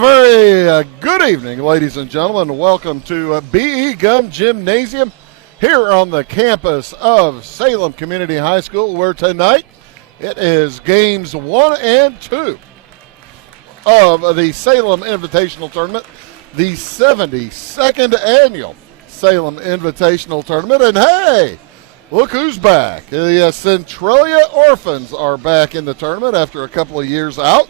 A very good evening, ladies and gentlemen. Welcome to B.E. Gum Gymnasium here on the campus of Salem Community High School, where tonight it is games 1 and 2 of the Salem Invitational Tournament, the 72nd annual Salem Invitational Tournament. And hey, look who's back. The Centralia Orphans are back in the tournament after a couple of years out.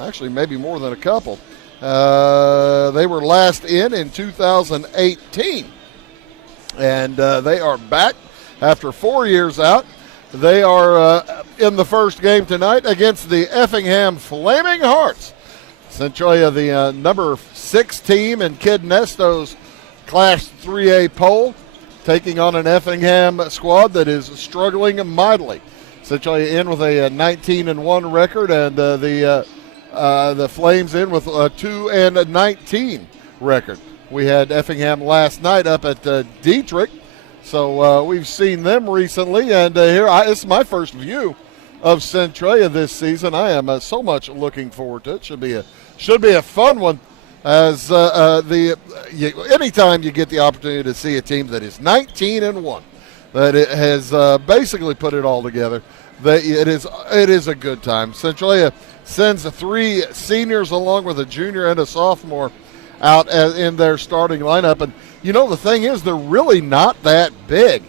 Actually, maybe more than a couple. They were last in 2018. And they are back after 4 years out. They are in the first game tonight against the Effingham Flaming Hearts. Centralia, the number 6 team in Kid Nesto's Class 3A poll, taking on an Effingham squad that is struggling mightily. Centralia in with a 19-1 record, and the Flames in with a 2-19 record. We had Effingham last night up at Dietrich, so we've seen them recently. And this is my first view of Centralia this season. I am so much looking forward to it. Should be a fun one. As anytime you get the opportunity to see a team that is 19-1, that it has basically put it all together, that it is a good time. Centralia sends 3 seniors along with a junior and a sophomore out in their starting lineup. And, you know, the thing is, they're really not that big.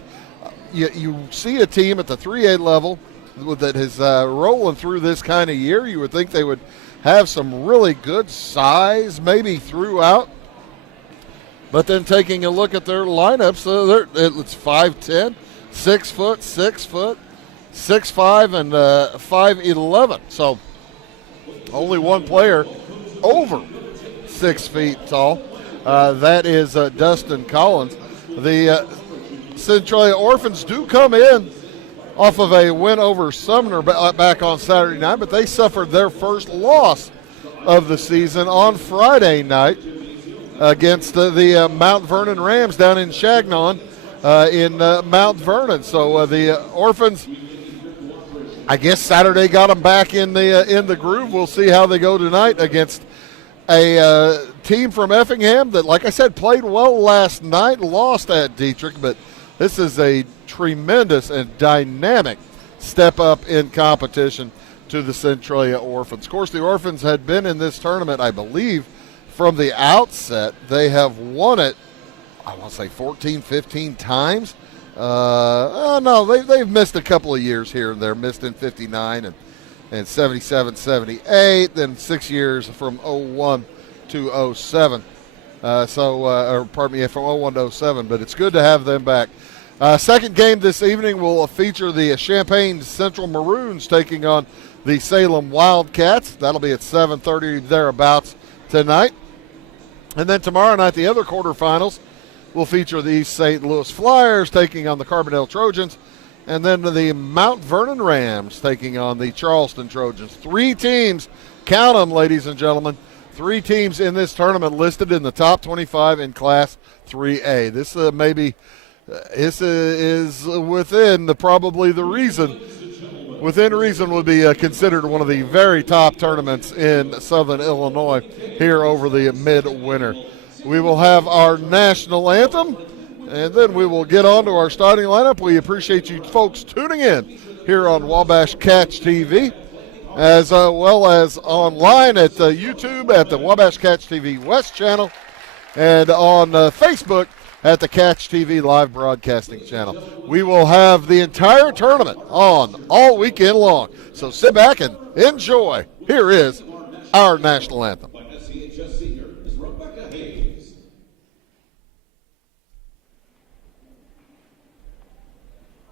You see a team at the 3A level that is rolling through this kind of year, you would think they would have some really good size maybe throughout. But then taking a look at their lineups, it's 5'10", 6 foot, 6 foot, 6'5", and 5'11". So only one player over 6 feet tall. That is Dustin Collins. The Centralia Orphans do come in off of a win over Sumner back on Saturday night, but they suffered their first loss of the season on Friday night against the Mount Vernon Rams down in Chagnon in Mount Vernon. So the Orphans, I guess Saturday got them back in the groove. We'll see how they go tonight against a team from Effingham that, like I said, played well last night, lost at Dietrich, but this is a tremendous and dynamic step up in competition to the Centralia Orphans. Of course, the Orphans had been in this tournament, I believe, from the outset. They have won it, I want to say 14, 15 times. No, they've missed a couple of years here and there, missed in 59 and 77, 78, then 6 years from 01 to 07. Pardon me, from 01 to 07, but it's good to have them back. Second game this evening will feature the Champaign Central Maroons taking on the Salem Wildcats. That'll be at 7:30 thereabouts tonight. And then tomorrow night, the other quarterfinals will feature the East St. Louis Flyers taking on the Carbondale Trojans, and then the Mount Vernon Rams taking on the Charleston Trojans. 3 teams, count them, ladies and gentlemen, 3 teams in this tournament listed in the top 25 in Class 3A. This is within reason would be considered one of the very top tournaments in Southern Illinois here over the midwinter. We will have our national anthem, and then we will get on to our starting lineup. We appreciate you folks tuning in here on Wabash Catch TV, as well as online at YouTube at the Wabash Catch TV West channel, and on Facebook at the Catch TV live broadcasting channel. We will have the entire tournament on all weekend long. So sit back and enjoy. Here is our national anthem.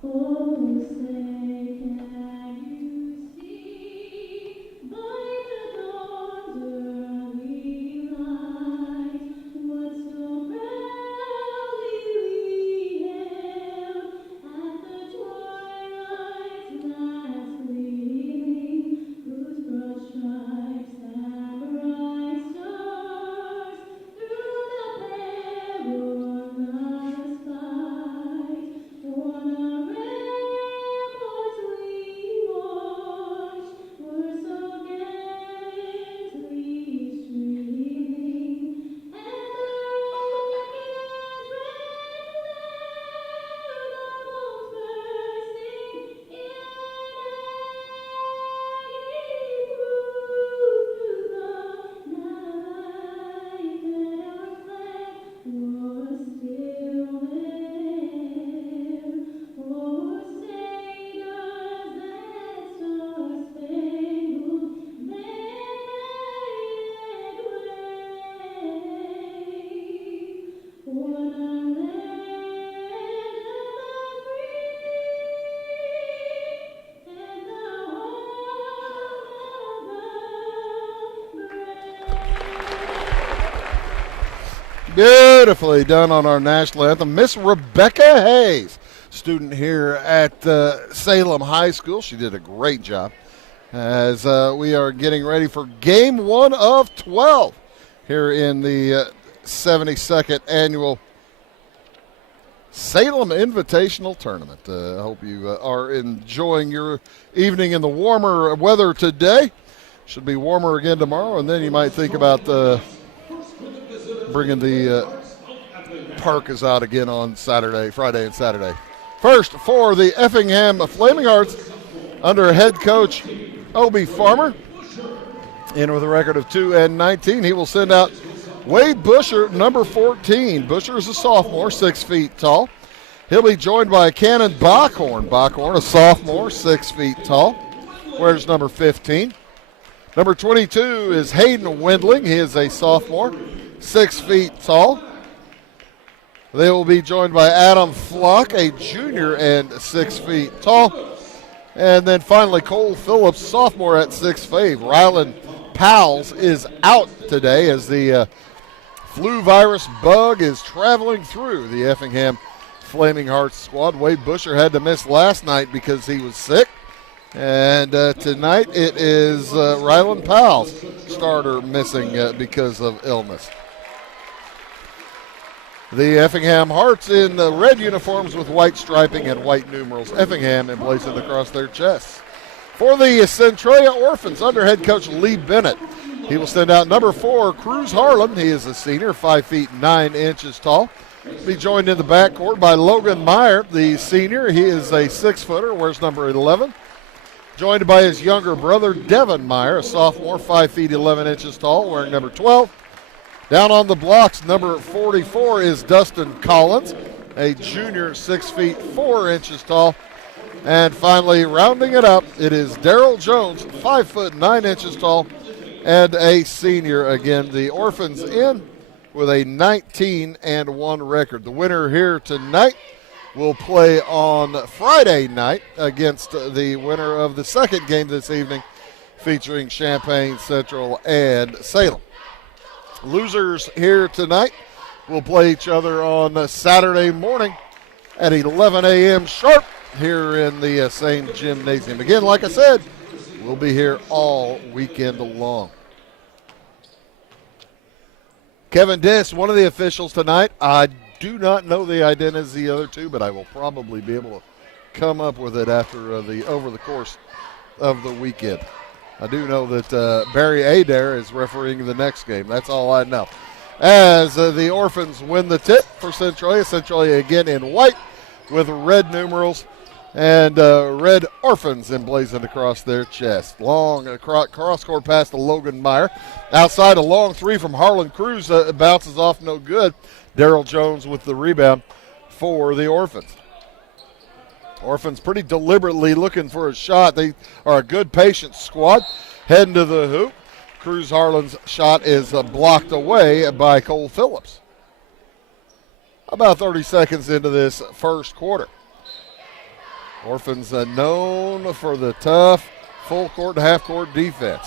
Oh, say can you see by the dawn's early light what so proudly we hailed at the twilight's last gleaming, whose broad stripes and bright stars through the perilous fight, born a Beautifully done on our national anthem. Miss Rebecca Hayes, student here at Salem High School. She did a great job as we are getting ready for game 1 of 12 here in the 72nd annual Salem Invitational Tournament. I hope you are enjoying your evening in the warmer weather today. Should be warmer again tomorrow, and then you might think about bringing the parkas out again on Friday and Saturday. First for the Effingham Flaming Hearts under head coach Obie Farmer. In with a record of 2-19, he will send out Wade Busher, number 14. Busher is a sophomore, 6 feet tall. He'll be joined by Cannon Backhorn. Backhorn, a sophomore, 6 feet tall. Wears number 15. Number 22 is Hayden Wendling. He is a sophomore, 6 feet tall. They will be joined by Adam Flock, a junior and 6 feet tall. And then finally Cole Phillips, sophomore at 6'5". Rylan Powles is out today as the flu virus bug is traveling through the Effingham Flaming Hearts squad. Wade Busher had to miss last night because he was sick. And tonight it is Rylan Powles, starter, missing because of illness. The Effingham Hearts in the red uniforms with white striping and white numerals. Effingham emblazoned across their chests. For the Centralia Orphans, under head coach Lee Bennett, he will send out number 4, Cruz Harlan. He is a senior, 5 feet 9 inches tall. He'll be joined in the backcourt by Logan Meyer, the senior. He is a 6-footer, wears number 11. Joined by his younger brother, Devin Meyer, a sophomore, 5 feet 11 inches tall, wearing number 12. Down on the blocks, number 44 is Dustin Collins, a junior, 6 feet 4 inches tall. And finally, rounding it up, it is Daryl Jones, 5 foot 9 inches tall, and a senior. Again, the Orphans in with a 19-1 record. The winner here tonight will play on Friday night against the winner of the second game this evening, featuring Champaign Central and Salem. Losers here tonight will play each other on Saturday morning at 11 a.m. sharp here in the same gymnasium. Again, like I said, we'll be here all weekend long. Kevin Diss, one of the officials tonight. I do not know the identities of the other two, but I will probably be able to come up with it after over the course of the weekend. I do know that Barry Adair is refereeing the next game. That's all I know. As the Orphans win the tip for Centralia. Centralia again in white with red numerals and red Orphans emblazoned across their chest. Long cross-court pass to Logan Meyer. Outside, a long three from Harlan Cruz bounces off no good. Daryl Jones with the rebound for the Orphans. Orphans pretty deliberately looking for a shot. They are a good, patient squad. Heading to the hoop. Cruz Harlan's shot is blocked away by Cole Phillips. About 30 seconds into this first quarter. Orphans known for the tough full court to half court defense.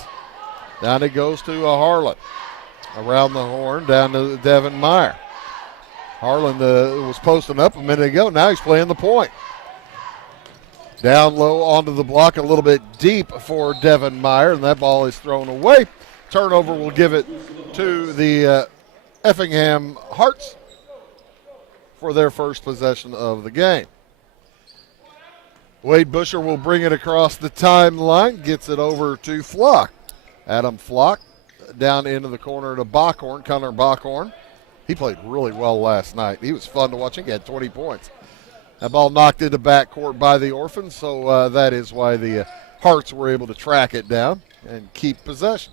Down it goes to Harlan. Around the horn, down to Devin Meyer. Harlan was posting up a minute ago. Now he's playing the point. Down low onto the block, a little bit deep for Devin Meyer, and that ball is thrown away. Turnover will give it to the Effingham Hearts for their first possession of the game. Wade Busher will bring it across the timeline, gets it over to Flock. Adam Flock down into the corner to Backhorn, Connor Backhorn. He played really well last night. He was fun to watch. He had 20 points. That ball knocked into backcourt by the Orphans, so that is why the Hearts were able to track it down and keep possession.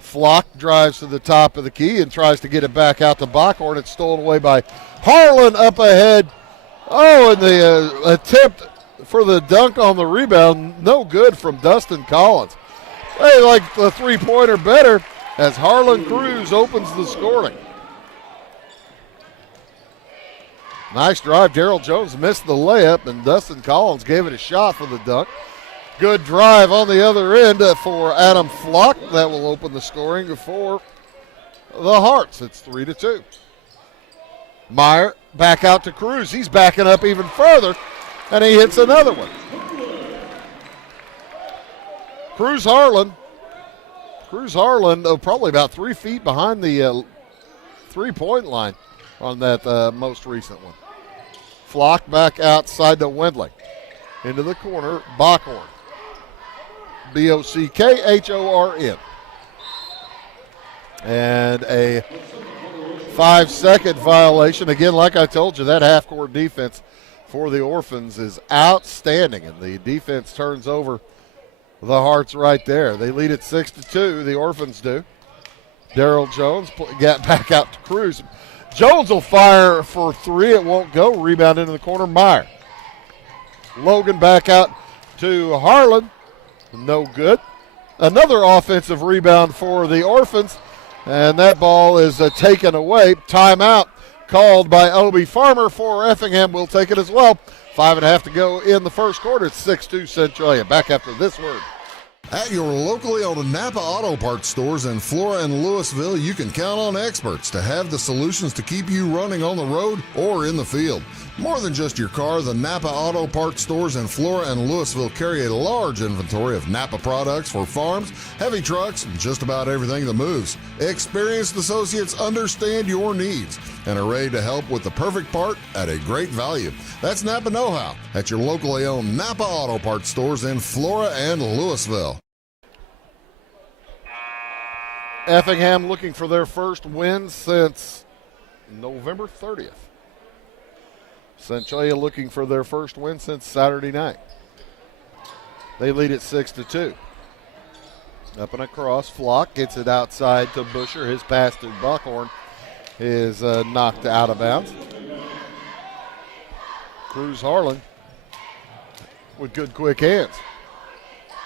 Flock drives to the top of the key and tries to get it back out to Backhorn. It's stolen away by Harlan up ahead. Oh, and the attempt for the dunk on the rebound, no good from Dustin Collins. They like the three-pointer better as Harlan Cruz opens the scoring. Nice drive. Daryl Jones missed the layup, and Dustin Collins gave it a shot for the dunk. Good drive on the other end for Adam Flock. That will open the scoring for the Hearts. It's 3-2. Meyer back out to Cruz. He's backing up even further, and he hits another one. Cruz Harlan, probably about 3 feet behind the three-point line on that most recent one. Flock back outside to Wendling. Into the corner, Bockhorn. Bockhorn. And a 5-second violation. Again, like I told you, that half-court defense for the Orphans is outstanding, and the defense turns over the Hearts right there. They lead it 6-2, the Orphans do. Darrell Jones got back out to Cruz. Jones will fire for three. It won't go. Rebound into the corner, Meyer. Logan back out to Harlan. No good. Another offensive rebound for the Orphans, and that ball is taken away. Timeout called by Obie Farmer for Effingham. We'll take it as well. 5.5 to go in the first quarter. It's 6-2 Centralia. Back after this word. At your locally owned Napa Auto Parts stores in Flora and Louisville, you can count on experts to have the solutions to keep you running on the road or in the field. More than just your car, the Napa Auto Parts stores in Flora and Louisville carry a large inventory of Napa products for farms, heavy trucks, and just about everything that moves. Experienced associates understand your needs and are ready to help with the perfect part at a great value. That's Napa Know-How at your locally owned Napa Auto Parts stores in Flora and Louisville. Effingham looking for their first win since November 30th. Centralia looking for their first win since Saturday night. They lead it 6-2. Up and across, Flock gets it outside to Busher. His pass to Buckhorn is knocked out of bounds. Cruz Harlan with good quick hands.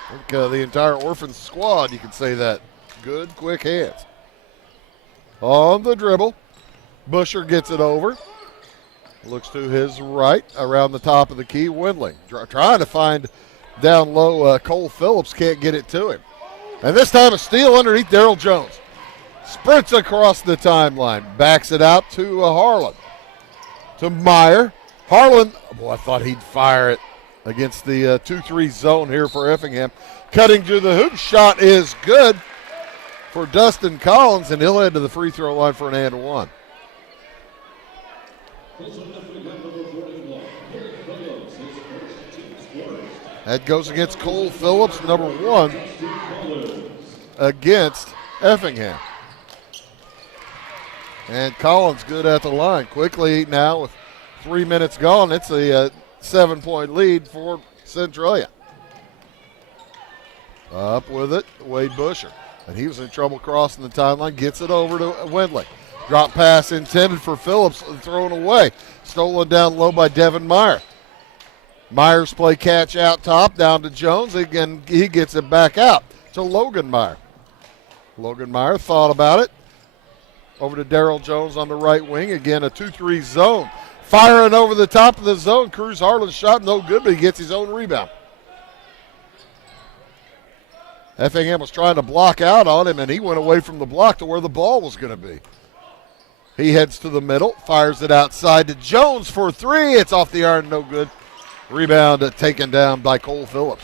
I think the entire Orphans squad, you can say that. Good quick hands. On the dribble, Busher gets it over. Looks to his right, around the top of the key, Wendling. Trying to find down low, Cole Phillips can't get it to him. And this time a steal underneath Darrell Jones. Sprints across the timeline, backs it out to Harlan. To Meyer. Harlan, boy, I thought he'd fire it against the 2-3 zone here for Effingham. Cutting to the hoop, shot is good for Dustin Collins, and he'll head to the free throw line for an and one. That goes against Cole Phillips, number one, against Effingham. And Collins good at the line. Quickly now with 3 minutes gone, it's a 7-point lead for Centralia. Up with it, Wade Busher. And he was in trouble crossing the timeline, gets it over to Wendling. Drop pass intended for Phillips, thrown away. Stolen down low by Devin Meyer. Myers play catch out top, down to Jones. Again, he gets it back out to Logan Meyer. Logan Meyer thought about it. Over to Darrell Jones on the right wing. Again, a 2-3 zone. Firing over the top of the zone. Cruz Harlan's shot no good, but he gets his own rebound. Effingham was trying to block out on him, and he went away from the block to where the ball was going to be. He heads to the middle, fires it outside to Jones for three. It's off the iron, no good. Rebound taken down by Cole Phillips.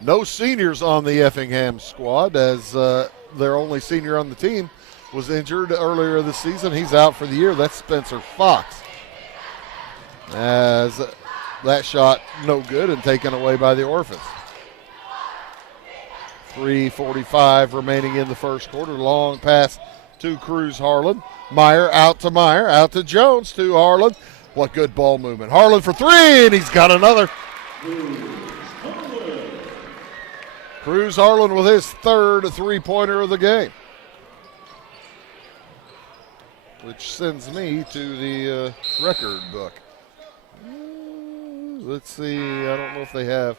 No seniors on the Effingham squad, as their only senior on the team was injured earlier this season. He's out for the year. That's Spencer Fox. As that shot no good and taken away by the Orphans. 3:45 remaining in the first quarter. Long pass to Cruz Harlan. Meyer, out to Jones, to Harlan. What good ball movement. Harlan for three, and he's got another. Cruz Harlan with his third three-pointer of the game. Which sends me to the record book. Let's see, I don't know if they have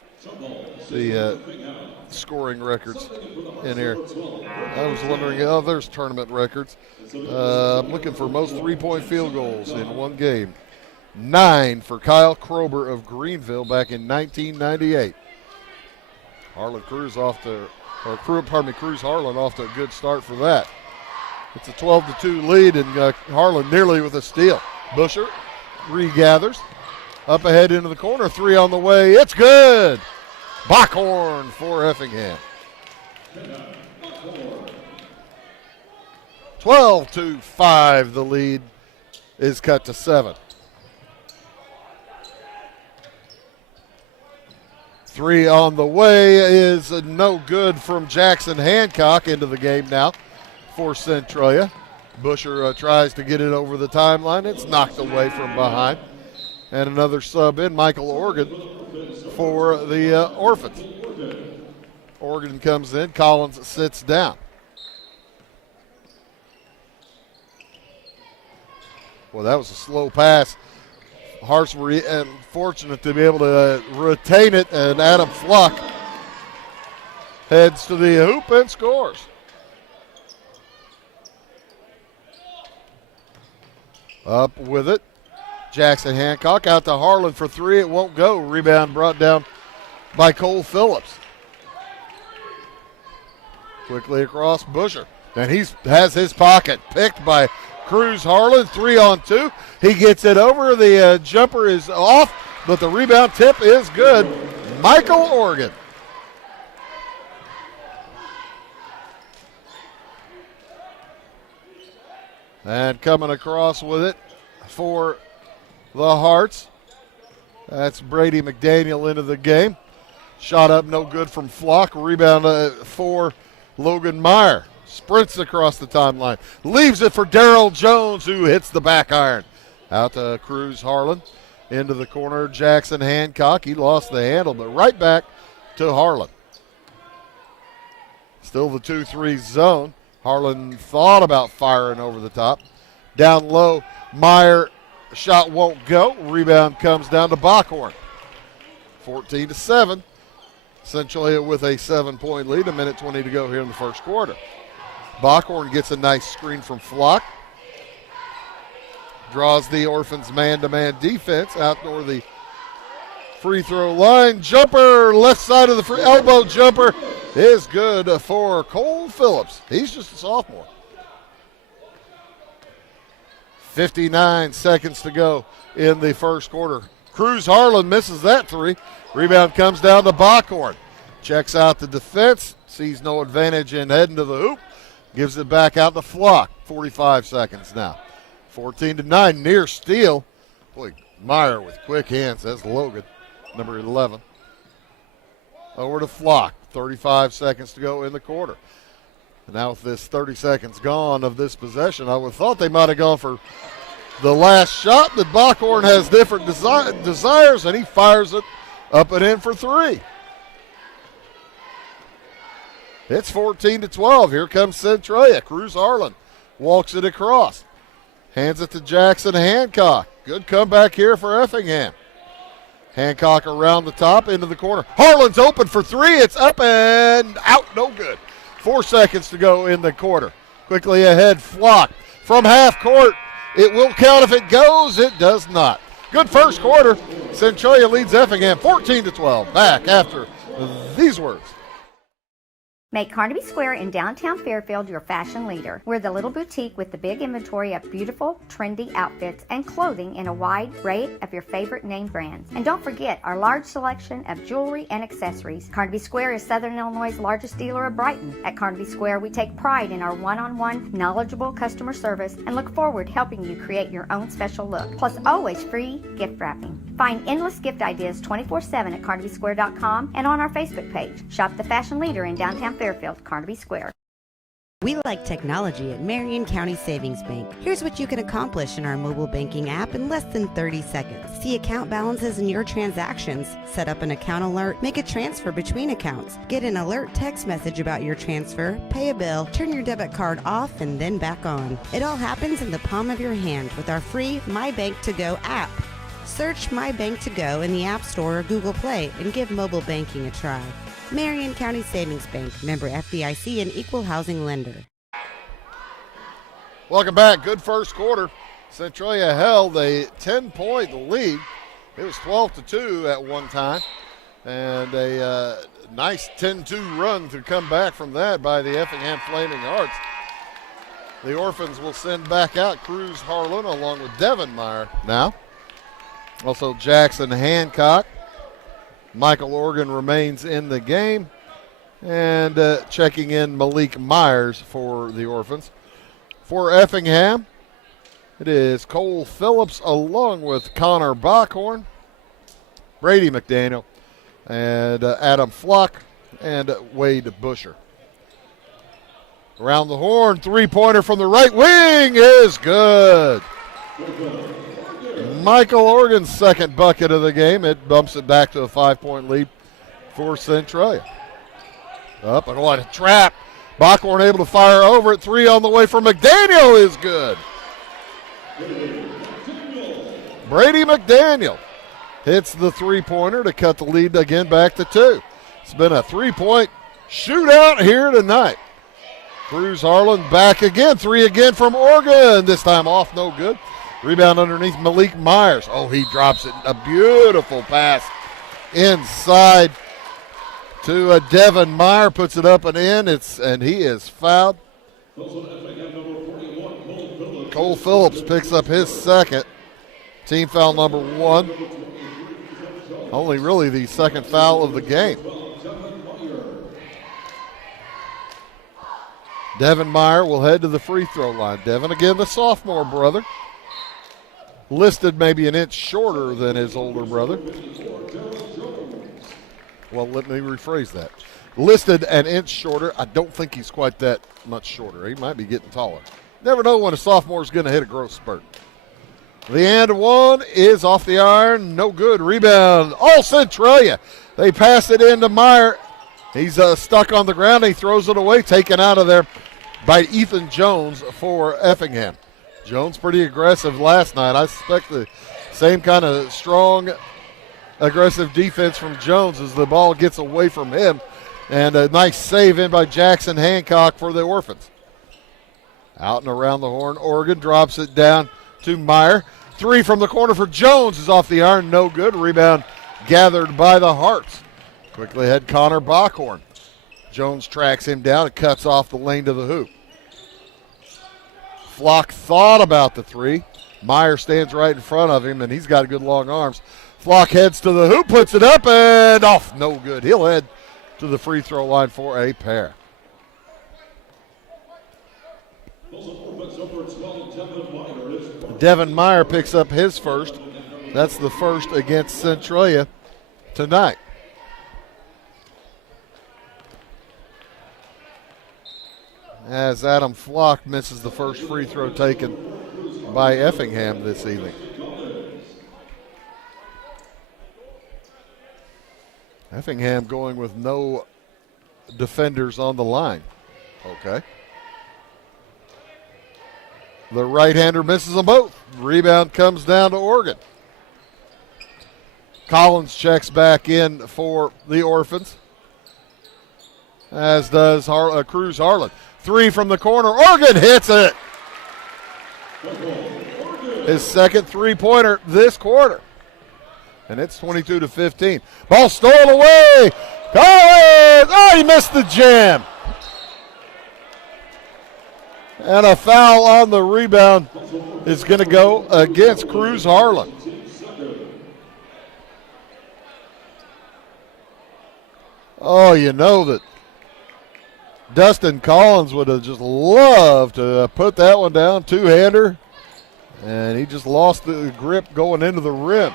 the scoring records in here. I was wondering, oh, there's tournament records. I'm looking for most three-point field goals in one game. 9 for Kyle Krober of Greenville back in 1998. Harlan Cruz off to Cruz Harlan off to a good start for that. It's a 12-2 lead, and Harlan nearly with a steal. Busher regathers. Up ahead into the corner, 3 on the way. It's good. Bockhorn for Effingham. 12-5, the lead is cut to 7. 3 on the way is no good from Jackson Hancock into the game now for Centralia. Busher tries to get it over the timeline. It's knocked away from behind. And another sub in, Michael Organ for the Orphans. Organ comes in, Collins sits down. Well, that was a slow pass. Hearts were fortunate to be able to retain it, and Adam Flock heads to the hoop and scores. Up with it. Jackson Hancock out to Harlan for 3. It won't go. Rebound brought down by Cole Phillips. Quickly across Busher. And he has his pocket picked by Cruz Harlan. 3 on 2. He gets it over. The jumper is off, but the rebound tip is good. Michael Organ. And coming across with it for the Hearts. That's Brady McDaniel into the game. Shot up no good from Flock. Rebound for Logan Meyer. Sprints across the timeline. Leaves it for Darrell Jones, who hits the back iron. Out to Cruz Harlan. Into the corner, Jackson Hancock. He lost the handle, but right back to Harlan. Still the 2-3 zone. Harlan thought about firing over the top. Down low, Meyer. Shot won't go. Rebound comes down to Bockhorn. 14-7. Centralia with a 7-point lead. 1:20 to go here in the first quarter. Bockhorn gets a nice screen from Flock. Draws the Orphans man-to-man defense out toward the free throw line. Jumper, left side of the free elbow jumper is good for Cole Phillips. He's just a sophomore. 59 seconds to go in the first quarter. Cruz Harlan misses that 3. Rebound comes down to Bockhorn. Checks out the defense. Sees no advantage in heading to the hoop. Gives it back out to Flock. 45 seconds now. 14-9, near steal. Boy, Meyer with quick hands. That's Logan, number 11. Over to Flock. 35 seconds to go in the quarter. And now with this 30 seconds gone of this possession, I would have thought they might have gone for the last shot, but Bockhorn has different desires, and he fires it up and in for 3. It's 14-12. Here comes Centralia. Cruz Harlan walks it across. Hands it to Jackson Hancock. Good comeback here for Effingham. Hancock around the top into the corner. Harlan's open for 3. It's up and out. No good. 4 seconds to go in the quarter. Quickly ahead, Flock from half court. It will count if it goes. It does not. Good first quarter. Centralia leads Effingham 14-12. Back after these words. Make Carnaby Square in downtown Fairfield your fashion leader. We're the little boutique with the big inventory of beautiful, trendy outfits and clothing in a wide array of your favorite name brands. And don't forget our large selection of jewelry and accessories. Carnaby Square is Southern Illinois' largest dealer of Brighton. At Carnaby Square, we take pride in our one-on-one, knowledgeable customer service and look forward to helping you create your own special look. Plus, always free gift wrapping. Find endless gift ideas 24/7 at CarnabySquare.com and on our Facebook page. Shop the fashion leader in downtown Fairfield, Carnaby Square. We like technology at Marion County Savings Bank. Here's what you can accomplish in our mobile banking app in less than 30 seconds. See account balances in your transactions, set up an account alert, make a transfer between accounts, get an alert text message about your transfer, pay a bill, turn your debit card off and then back on. It all happens in the palm of your hand with our free My Bank to Go app. Search My Bank to Go in the App Store or Google Play and give mobile banking a try. Marion County Savings Bank, member FDIC and equal housing lender. Welcome back. Good first quarter. Centralia held a 10-point lead. It was 12-2 at one time. And a nice 10-2 run to come back from that by the Effingham Flaming Hearts. The Orphans will send back out Cruz Harlan along with Devin Meyer now. Also Jackson Hancock. Michael Organ remains in the game. And checking in Malik Myers for the Orphans. For Effingham, it is Cole Phillips along with Connor Backhorn, Brady McDaniel, and Adam Flock, and Wade Busher. Around the horn, three-pointer from the right wing is good. Michael Organ's second bucket of the game. It bumps it back to a 5-point lead for Centralia. Up and what a trap. Backhorn able to fire over it. Three on the way from McDaniel is good. Brady McDaniel hits the three-pointer to cut the lead again back to 2. It's been a 3-point shootout here tonight. Cruz Harlan back again. Three again from Oregon. This time off, no good. Rebound underneath Malik Myers. Oh, he drops it. A beautiful pass inside to Devin Meyer. Puts it up and in. And he is fouled. Cole Phillips picks up his second. Team foul number 1. Only really the second foul of the game. Devin Meyer will head to the free throw line. Devin, again, the sophomore brother. Listed maybe an inch shorter than his older brother. Well, let me rephrase that. Listed an inch shorter. I don't think he's quite that much shorter. He might be getting taller. Never know when a sophomore is going to hit a growth spurt. The and one is off the iron. No good. Rebound. All Centralia. They pass it into Meyer. He's stuck on the ground. He throws it away. Taken out of there by Ethan Jones for Effingham. Jones pretty aggressive last night. I suspect the same kind of strong, aggressive defense from Jones as the ball gets away from him. And a nice save in by Jackson Hancock for the Orphans. Out and around the horn. Oregon drops it down to Meyer. Three from the corner for Jones is off the iron. No good. Rebound gathered by the Hearts. Quickly ahead, Connor Backhorn. Jones tracks him down and cuts off the lane to the hoop. Flock thought about the three. Meyer stands right in front of him, and he's got good long arms. Flock heads to the hoop, puts it up, and off. No good. He'll head to the free throw line for a pair. Devin Meyer picks up his first. That's the first against Centralia tonight. As Adam Flock misses the first free throw taken by Effingham this evening. Effingham going with no defenders on the line. Okay. The right-hander misses them both. Rebound comes down to Oregon. Collins checks back in for the Orphans, as does Cruz Harlan. Three from the corner. Oregon hits it. His second three-pointer this quarter. And it's 22-15. Ball stolen away. Collins! Oh, he missed the jam. And a foul on the rebound is going to go against Cruz Harlan. Oh, you know that Dustin Collins would have just loved to put that one down, two-hander, and he just lost the grip going into the rim.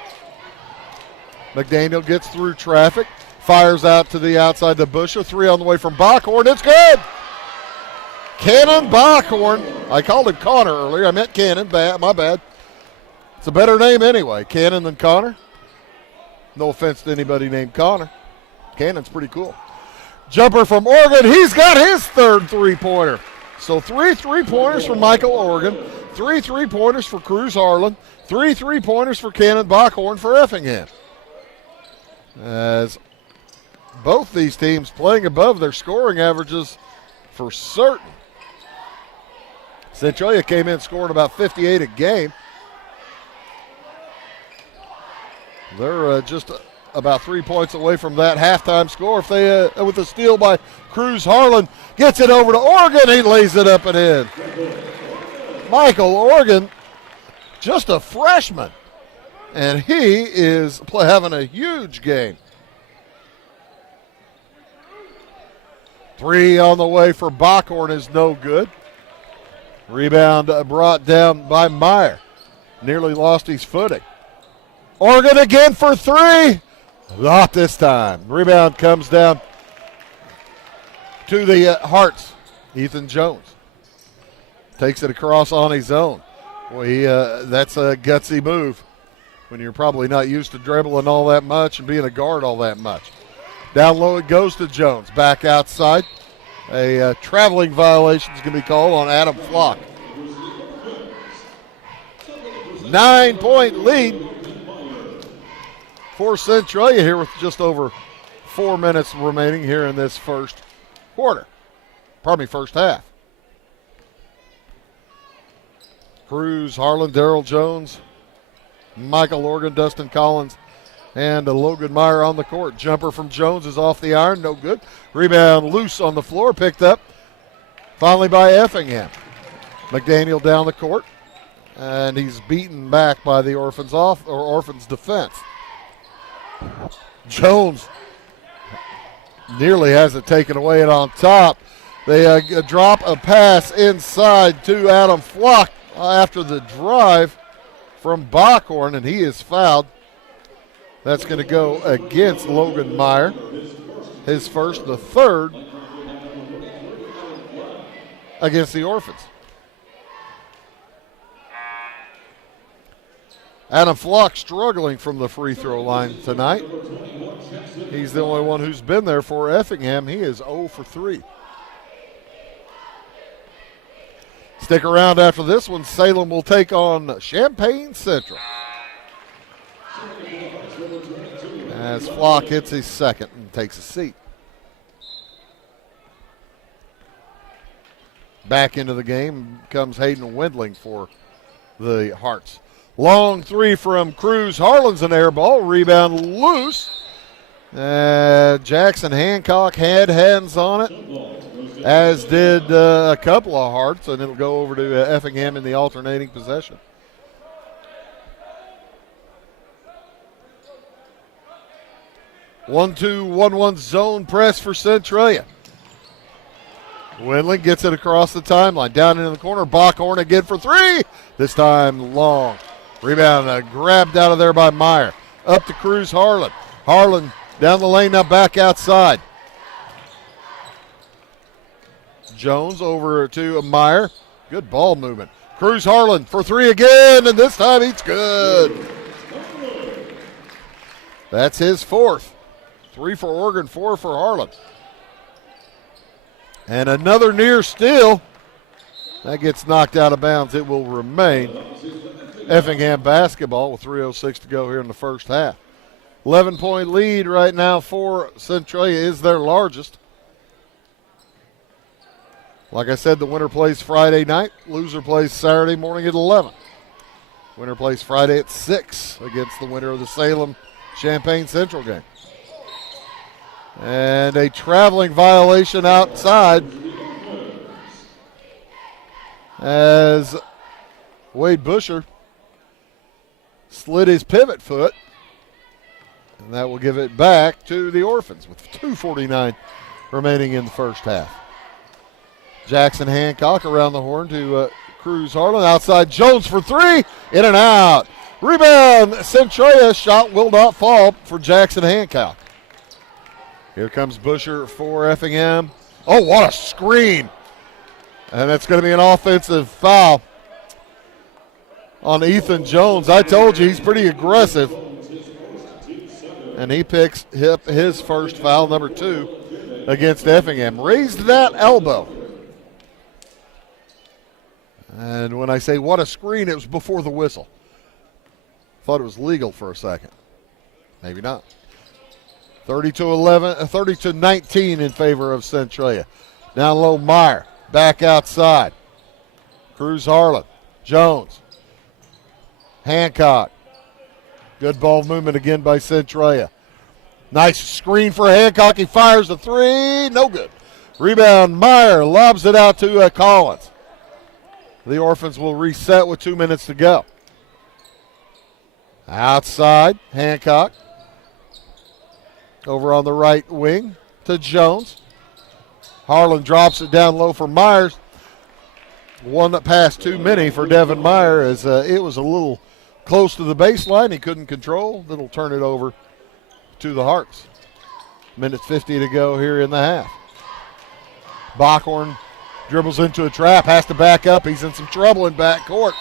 McDaniel gets through traffic, fires out to the outside to Busher. Three on the way from Backhorn. It's good. Cannon Backhorn. I called him Connor earlier. I meant Cannon. My bad. It's a better name anyway, Cannon than Connor. No offense to anybody named Connor. Cannon's pretty cool. Jumper from Oregon. He's got his third three-pointer. So 3 3-pointers for Michael Oregon, 3 3-pointers for Cruz Harlan, 3 3-pointers for Cannon Backhorn for Effingham. As both these teams playing above their scoring averages for certain. Centralia came in scoring about 58 a game. They're just about 3 points away from that halftime score. If they with a steal by Cruz Harlan, gets it over to Oregon. He lays it up and in. Michael Oregon, just a freshman, and he is having a huge game. 3 on the way for Bockhorn is no good. Rebound brought down by Meyer. Nearly lost his footing. Oregon again for 3. Not this time. Rebound comes down to the Hearts. Ethan Jones takes it across on his own. Boy, that's a gutsy move when you're probably not used to dribbling all that much and being a guard all that much. Down low it goes to Jones. Back outside. A traveling violation is going to be called on Adam Flock. 9-point lead for Centralia here with just over 4 minutes remaining here in this first quarter. First half. Cruz, Harlan, Darrell Jones, Michael Oregon, Dustin Collins, and Logan Meyer on the court. Jumper from Jones is off the iron, no good. Rebound loose on the floor, picked up finally by Effingham. McDaniel down the court, and he's beaten back by the Orphans defense. Jones nearly has it taken away, and on top, they drop a pass inside to Adam Flock after the drive from Bockhorn, and he is fouled. That's going to go against Logan Meyer. His first, the third against the Orphans. Adam Flock struggling from the free throw line tonight. He's the only one who's been there for Effingham. He is 0 for 3. Stick around after this one. Salem will take on Champaign Central. As Flock hits his second and takes a seat. Back into the game comes Hayden Wendling for the Hearts. Long 3 from Cruz. Harlan's an air ball. Rebound loose. Jackson Hancock had hands on it, as did a couple of Hearts, and it'll go over to Effingham in the alternating possession. One-two, 1-1 zone press for Centralia. Wendling gets it across the timeline. Down into the corner. Bockhorn again for 3. This time long. Rebound grabbed out of there by Meyer. Up to Cruz Harlan. Harlan down the lane, now back outside. Jones over to Meyer. Good ball movement. Cruz Harlan for 3 again, and this time he's good. That's his 4th. 3 for Oregon, 4 for Harlan. And another near steal. That gets knocked out of bounds. It will remain Effingham basketball with 3:06 to go here in the first half. 11-point lead right now for Centralia is their largest. Like I said, the winner plays Friday night. Loser plays Saturday morning at 11. Winner plays Friday at 6 against the winner of the Salem Champaign Central game. And a traveling violation outside as Wade Busher slid his pivot foot. And that will give it back to the Orphans with 2:49 remaining in the first half. Jackson Hancock around the horn to Cruz Harlan. Outside Jones for 3. In and out. Rebound. Centralia. Shot will not fall for Jackson Hancock. Here comes Busher for Effingham. Oh, what a screen. And that's going to be an offensive foul on Ethan Jones. I told you he's pretty aggressive. And he picks his first foul, number 2, against Effingham. Raised that elbow. And when I say what a screen, it was before the whistle. Thought it was legal for a second. Maybe not. 30-19 in favor of Centralia. Down low, Meyer. Back outside. Cruz Harlan. Jones. Hancock. Good ball movement again by Centralia. Nice screen for Hancock. He fires the three. No good. Rebound, Meyer lobs it out to Collins. The Orphans will reset with 2 minutes to go. Outside, Hancock. Over on the right wing to Jones. Harlan drops it down low for Myers. One pass too many for Devin Meyer as it was a little close to the baseline. He couldn't control. That'll turn it over to the Hearts. Minute 50 to go here in the half. Bockhorn dribbles into a trap, has to back up. He's in some trouble in backcourt.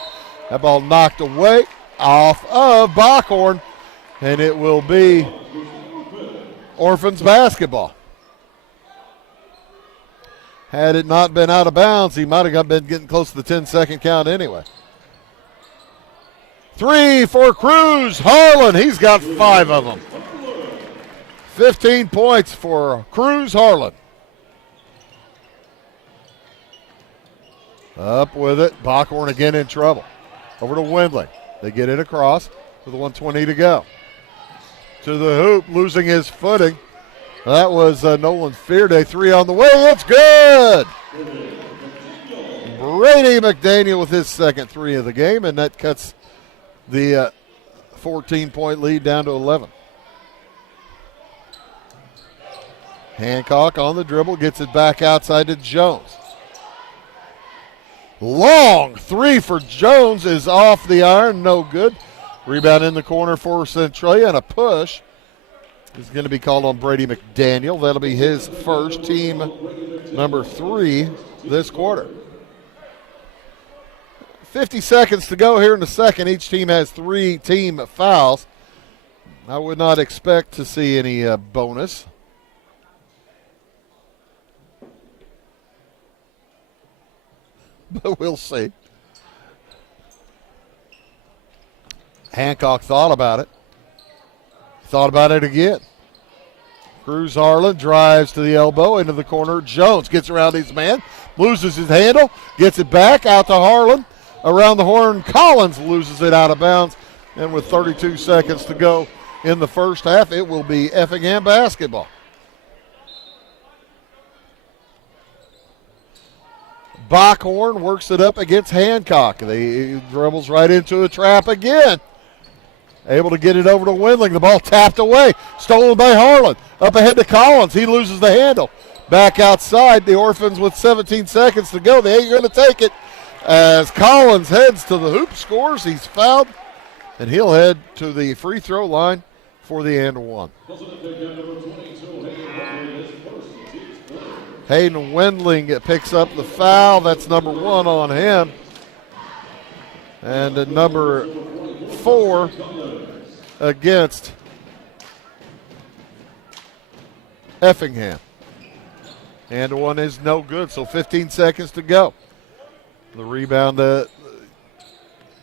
That ball knocked away off of Bockhorn, and it will be Orphans basketball. Had it not been out of bounds, he might have been getting close to the 10-second count anyway. Three for Cruz. Harlan, he's got 5 of them. 15 points for Cruz Harlan. Up with it. Bockhorn again in trouble. Over to Windley. They get it across with 1:20 to go. To the hoop, losing his footing. That was Nolan Fearday. 3 on the way. It's good. Brady McDaniel with his second 3 of the game, and that cuts the 14-point lead down to 11. Hancock on the dribble, gets it back outside to Jones. Long 3 for Jones is off the iron, no good. Rebound in the corner for Centralia, and a push is going to be called on Brady McDaniel. That'll be his first, team number 3 this quarter. 50 seconds to go here in the second. Each team has 3 team fouls. I would not expect to see any bonus. But we'll see. Hancock thought about it. Thought about it again. Cruz Harlan drives to the elbow into the corner. Jones gets around his man, loses his handle, gets it back out to Harlan. Around the horn, Collins loses it out of bounds. And with 32 seconds to go in the first half, it will be Effingham basketball. Bockhorn works it up against Hancock. He dribbles right into a trap again. Able to get it over to Windling. The ball tapped away. Stolen by Harlan. Up ahead to Collins. He loses the handle. Back outside. The Orphans with 17 seconds to go. They ain't going to take it. As Collins heads to the hoop, scores. He's fouled. And he'll head to the free throw line for the and one. Hayden Wendling picks up the foul. That's number 1 on him. And number 4 against Effingham. And one is no good, so 15 seconds to go. The rebound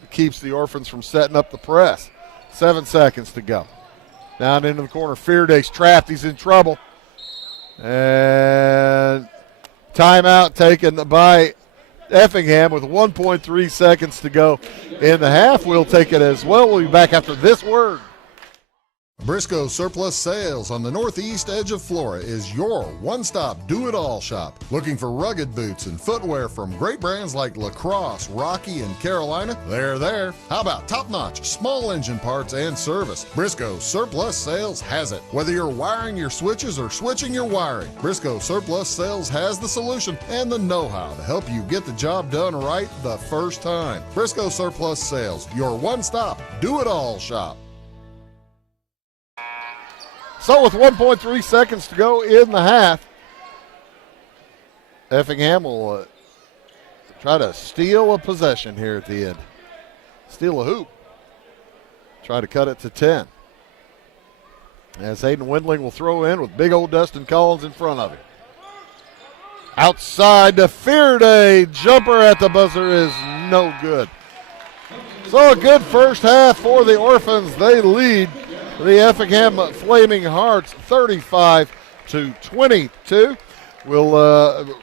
keeps the Orphans from setting up the press. 7 seconds to go. Down into the corner. Fearday's trapped. He's in trouble. And timeout taken by Effingham with 1.3 seconds to go in the half. We'll take it as well. We'll be back after this word. Briscoe Surplus Sales on the northeast edge of Flora is your one-stop do-it-all shop. Looking for rugged boots and footwear from great brands like Lacrosse, Rocky, and Carolina? They're there. How about top-notch small engine parts and service? Briscoe Surplus Sales has it. Whether you're wiring your switches or switching your wiring, Briscoe Surplus Sales has the solution and the know-how to help you get the job done right the first time. Briscoe Surplus Sales, your one-stop do-it-all shop. So with 1.3 seconds to go in the half, Effingham will try to steal a possession here at the end. Steal a hoop. Try to cut it to 10. As Hayden Windling will throw in with big old Dustin Collins in front of him. Outside to Fearday. Jumper at the buzzer is no good. So a good first half for the Orphans. They lead the Effingham Flaming Hearts 35-22. We'll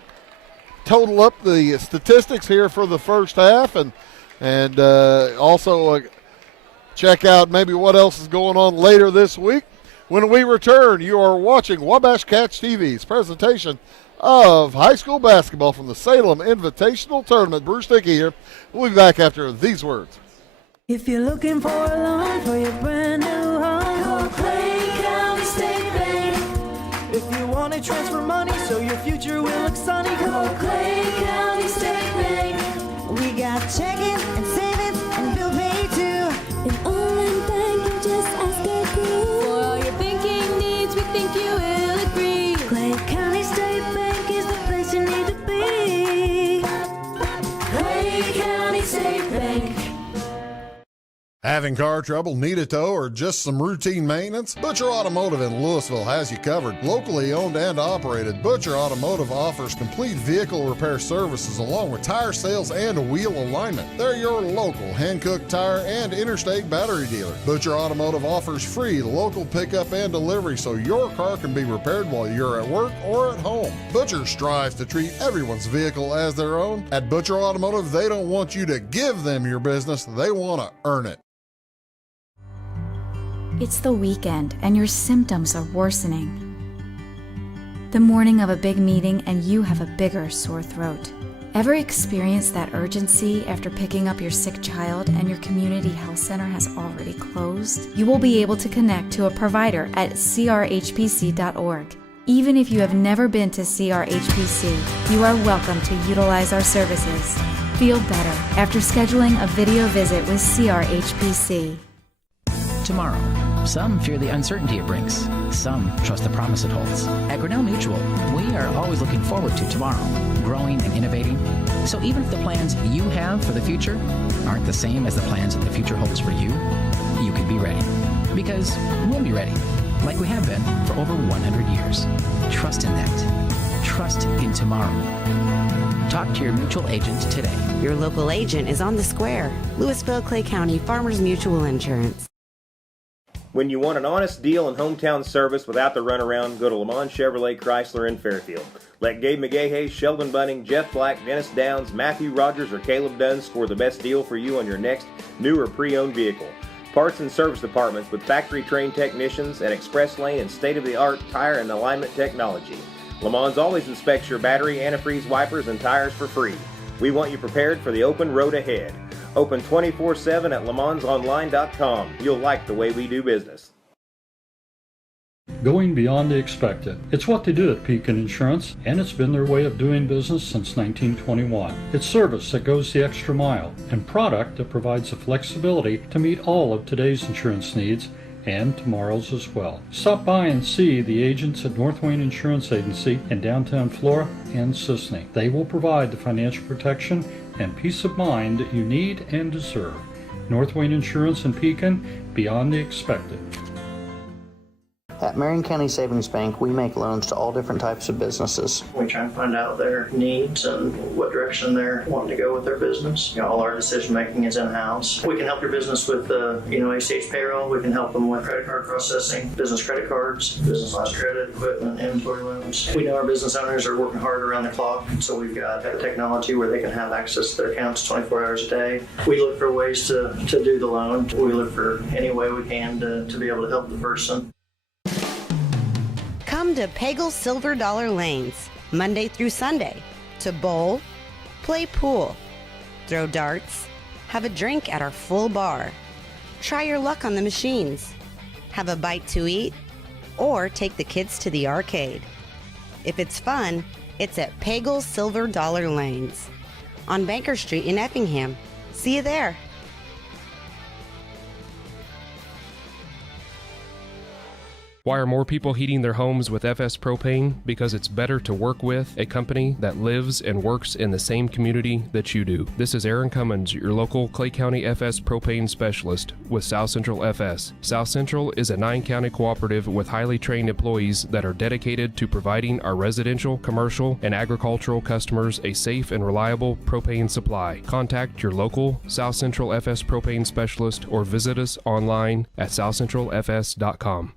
total up the statistics here for the first half and also check out maybe what else is going on later this week. When we return, you are watching Wabash Cats TV's presentation of high school basketball from the Salem Invitational Tournament. Bruce Dickey here. We'll be back after these words. If you're looking for a loan for your brand new home, call Clay County State Bank. If you want to transfer money so your future will look sunny, call Clay County State Bank. We got checking and savings and bill pay too. An online bank, just ask a crew. For all your banking needs, we think you will agree. Clay County State Bank is the place you need to be. Clay County State Bank. Having car trouble, need a tow, or just some routine maintenance? Butcher Automotive in Louisville has you covered. Locally owned and operated, Butcher Automotive offers complete vehicle repair services along with tire sales and wheel alignment. They're your local Hankook tire and interstate battery dealer. Butcher Automotive offers free local pickup and delivery so your car can be repaired while you're at work or at home. Butcher strives to treat everyone's vehicle as their own. At Butcher Automotive, they don't want you to give them your business, they want to earn it. It's the weekend and your symptoms are worsening. The morning of a big meeting and you have a bigger sore throat. Ever experienced that urgency after picking up your sick child and your community health center has already closed? You will be able to connect to a provider at crhpc.org. Even if you have never been to CRHPC, you are welcome to utilize our services. Feel better after scheduling a video visit with CRHPC. Tomorrow. Some fear the uncertainty it brings. Some trust the promise it holds. At Grinnell Mutual, we are always looking forward to tomorrow, growing and innovating. So even if the plans you have for the future aren't the same as the plans that the future holds for you, you can be ready. Because we'll be ready, like we have been for over 100 years. Trust in that. Trust in tomorrow. Talk to your mutual agent today. Your local agent is on the square. Louisville, Clay County Farmers Mutual Insurance. When you want an honest deal and hometown service without the runaround, go to Lamont Chevrolet Chrysler in Fairfield. Let Gabe McGahey, Sheldon Bunning, Jeff Black, Dennis Downs, Matthew Rogers, or Caleb Dunn score the best deal for you on your next new or pre-owned vehicle. Parts and service departments with factory-trained technicians and express lane and state-of-the-art tire and alignment technology. Lamont always inspects your battery, antifreeze, wipers, and tires for free. We want you prepared for the open road ahead. Open 24/7 at LeMansOnline.com. You'll like the way we do business. Going beyond the expected. It's what they do at Pekin Insurance, and it's been their way of doing business since 1921. It's service that goes the extra mile, and product that provides the flexibility to meet all of today's insurance needs and tomorrow's as well. Stop by and see the agents at North Wayne Insurance Agency in downtown Flora and Sisney. They will provide the financial protection and peace of mind that you need and deserve. North Wayne Insurance in Pekin, beyond the expected. At Marion County Savings Bank, we make loans to all different types of businesses. We try and find out their needs and what direction they're wanting to go with their business. All our decision making is in-house. We can help your business with ACH payroll. We can help them with credit card processing, business credit cards, business lines of credit, equipment, inventory loans. We know our business owners are working hard around the clock, so we've got technology where they can have access to their accounts 24 hours a day. We look for ways to do the loan. We look for any way we can to be able to help the person. Come to Pagel Silver Dollar Lanes, Monday through Sunday, to bowl, play pool, throw darts, have a drink at our full bar, try your luck on the machines, have a bite to eat, or take the kids to the arcade. If it's fun, it's at Pagel Silver Dollar Lanes on Banker Street in Effingham. See you there. Why are more people heating their homes with FS Propane? Because it's better to work with a company that lives and works in the same community that you do. This is Aaron Cummins, your local Clay County FS Propane specialist with South Central FS. South Central is a 9-county cooperative with highly trained employees that are dedicated to providing our residential, commercial, and agricultural customers a safe and reliable propane supply. Contact your local South Central FS Propane specialist or visit us online at southcentralfs.com.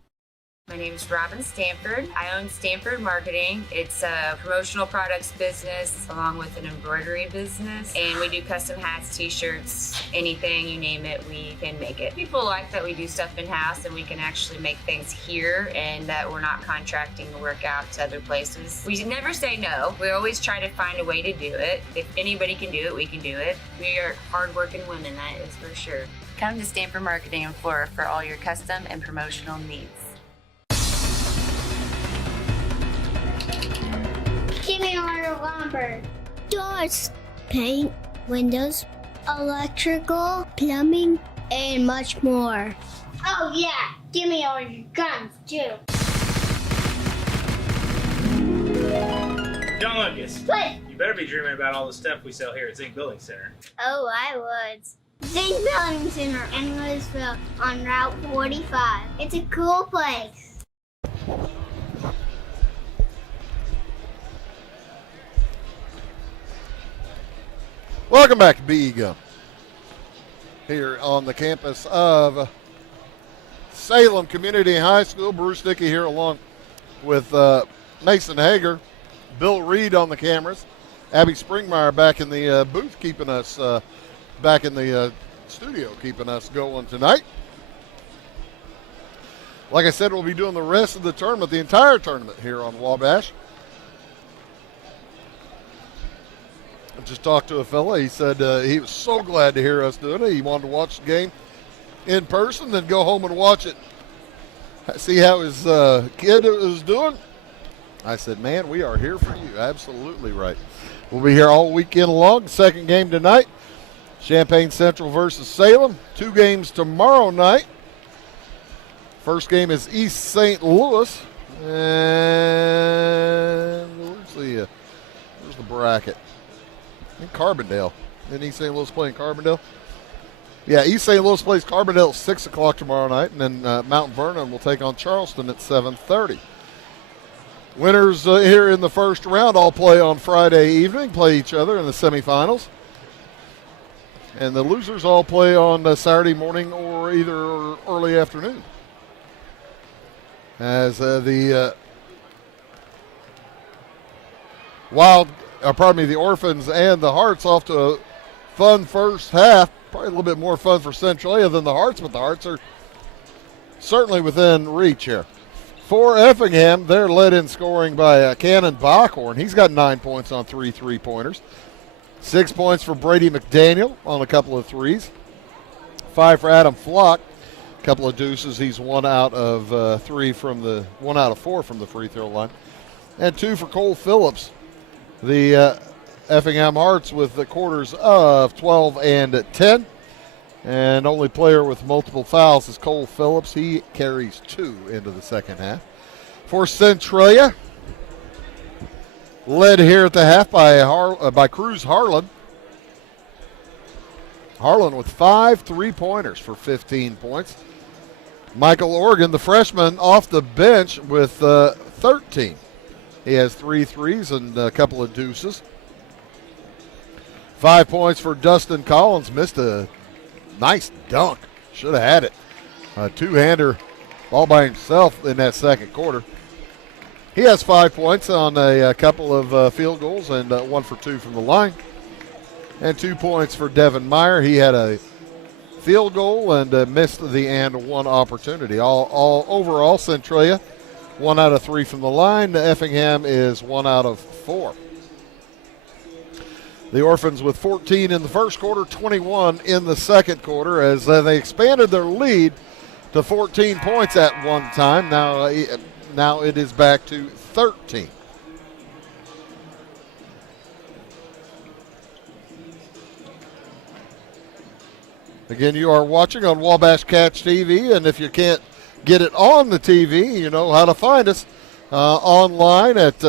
My name is Robin Stanford. I own Stanford Marketing. It's a promotional products business along with an embroidery business. And we do custom hats, t-shirts, anything, you name it, we can make it. People like that we do stuff in-house and we can actually make things here and that we're not contracting the work out to other places. We never say no. We always try to find a way to do it. If anybody can do it, we can do it. We are hardworking women, that is for sure. Come to Stanford Marketing in Flora for all your custom and promotional needs. Give me order lumber. Doors, paint, windows, electrical, plumbing, and much more. Oh yeah, give me all your guns too. John Lucas. What? You better be dreaming about all the stuff we sell here at Zink Building Center. Oh, I would. Zink Building Center in Louisville on Route 45. It's a cool place. Welcome back to BE Gum here on the campus of Salem Community High School. Bruce Dickey here along with Mason Hager, Bill Reed on the cameras, Abby Springmeyer back in the booth keeping us back in the studio keeping us going tonight. Like I said, we'll be doing the rest of the tournament, the entire tournament here on Wabash. I just talked to a fella. He said he was so glad to hear us doing it. He wanted to watch the game in person, then go home and watch it, see how his kid was doing. I said, man, we are here for you. Absolutely right. We'll be here all weekend long. Second game tonight, Champaign Central versus Salem. 2 games tomorrow night. First game is East St. Louis. And where's the bracket? In Carbondale. Isn't East St. Louis playing Carbondale? Yeah, East St. Louis plays Carbondale at 6 o'clock tomorrow night, and then Mount Vernon will take on Charleston at 7:30. Winners here in the first round all play on Friday evening, play each other in the semifinals. And the losers all play on Saturday morning or either early afternoon. As the the Orphans and the Hearts off to a fun first half. Probably a little bit more fun for Centralia than the Hearts, but the Hearts are certainly within reach here. For Effingham, they're led in scoring by Cannon Bachorn. He's got 9 points on 3 3-pointers. 6 points for Brady McDaniel on a couple of threes. 5 for Adam Flock. A couple of deuces. He's 1 out of 4 from the free throw line. And 2 for Cole Phillips. The Effingham Hearts with the quarters of 12 and 10. And only player with multiple fouls is Cole Phillips. He carries 2 into the second half. For Centralia, led here at the half by Cruz Harlan. Harlan with 5 3-pointers for 15 points. Michael Organ, the freshman, off the bench with 13. He has 3 threes and a couple of deuces. 5 points for Dustin Collins. Missed a nice dunk. Should have had it. A 2-hander all by himself in that second quarter. He has 5 points on a couple of field goals and 1 for 2 from the line. And 2 points for Devin Meyer. He had a field goal and missed the and 1 opportunity. All overall, Centralia 1 out of 3 from the line. Effingham is 1 out of 4. The Orphans with 14 in the first quarter, 21 in the second quarter as they expanded their lead to 14 points at one time. Now it is back to 13. Again, you are watching on Wabash Catch TV, and if you can't get it on the TV, you know how to find us online at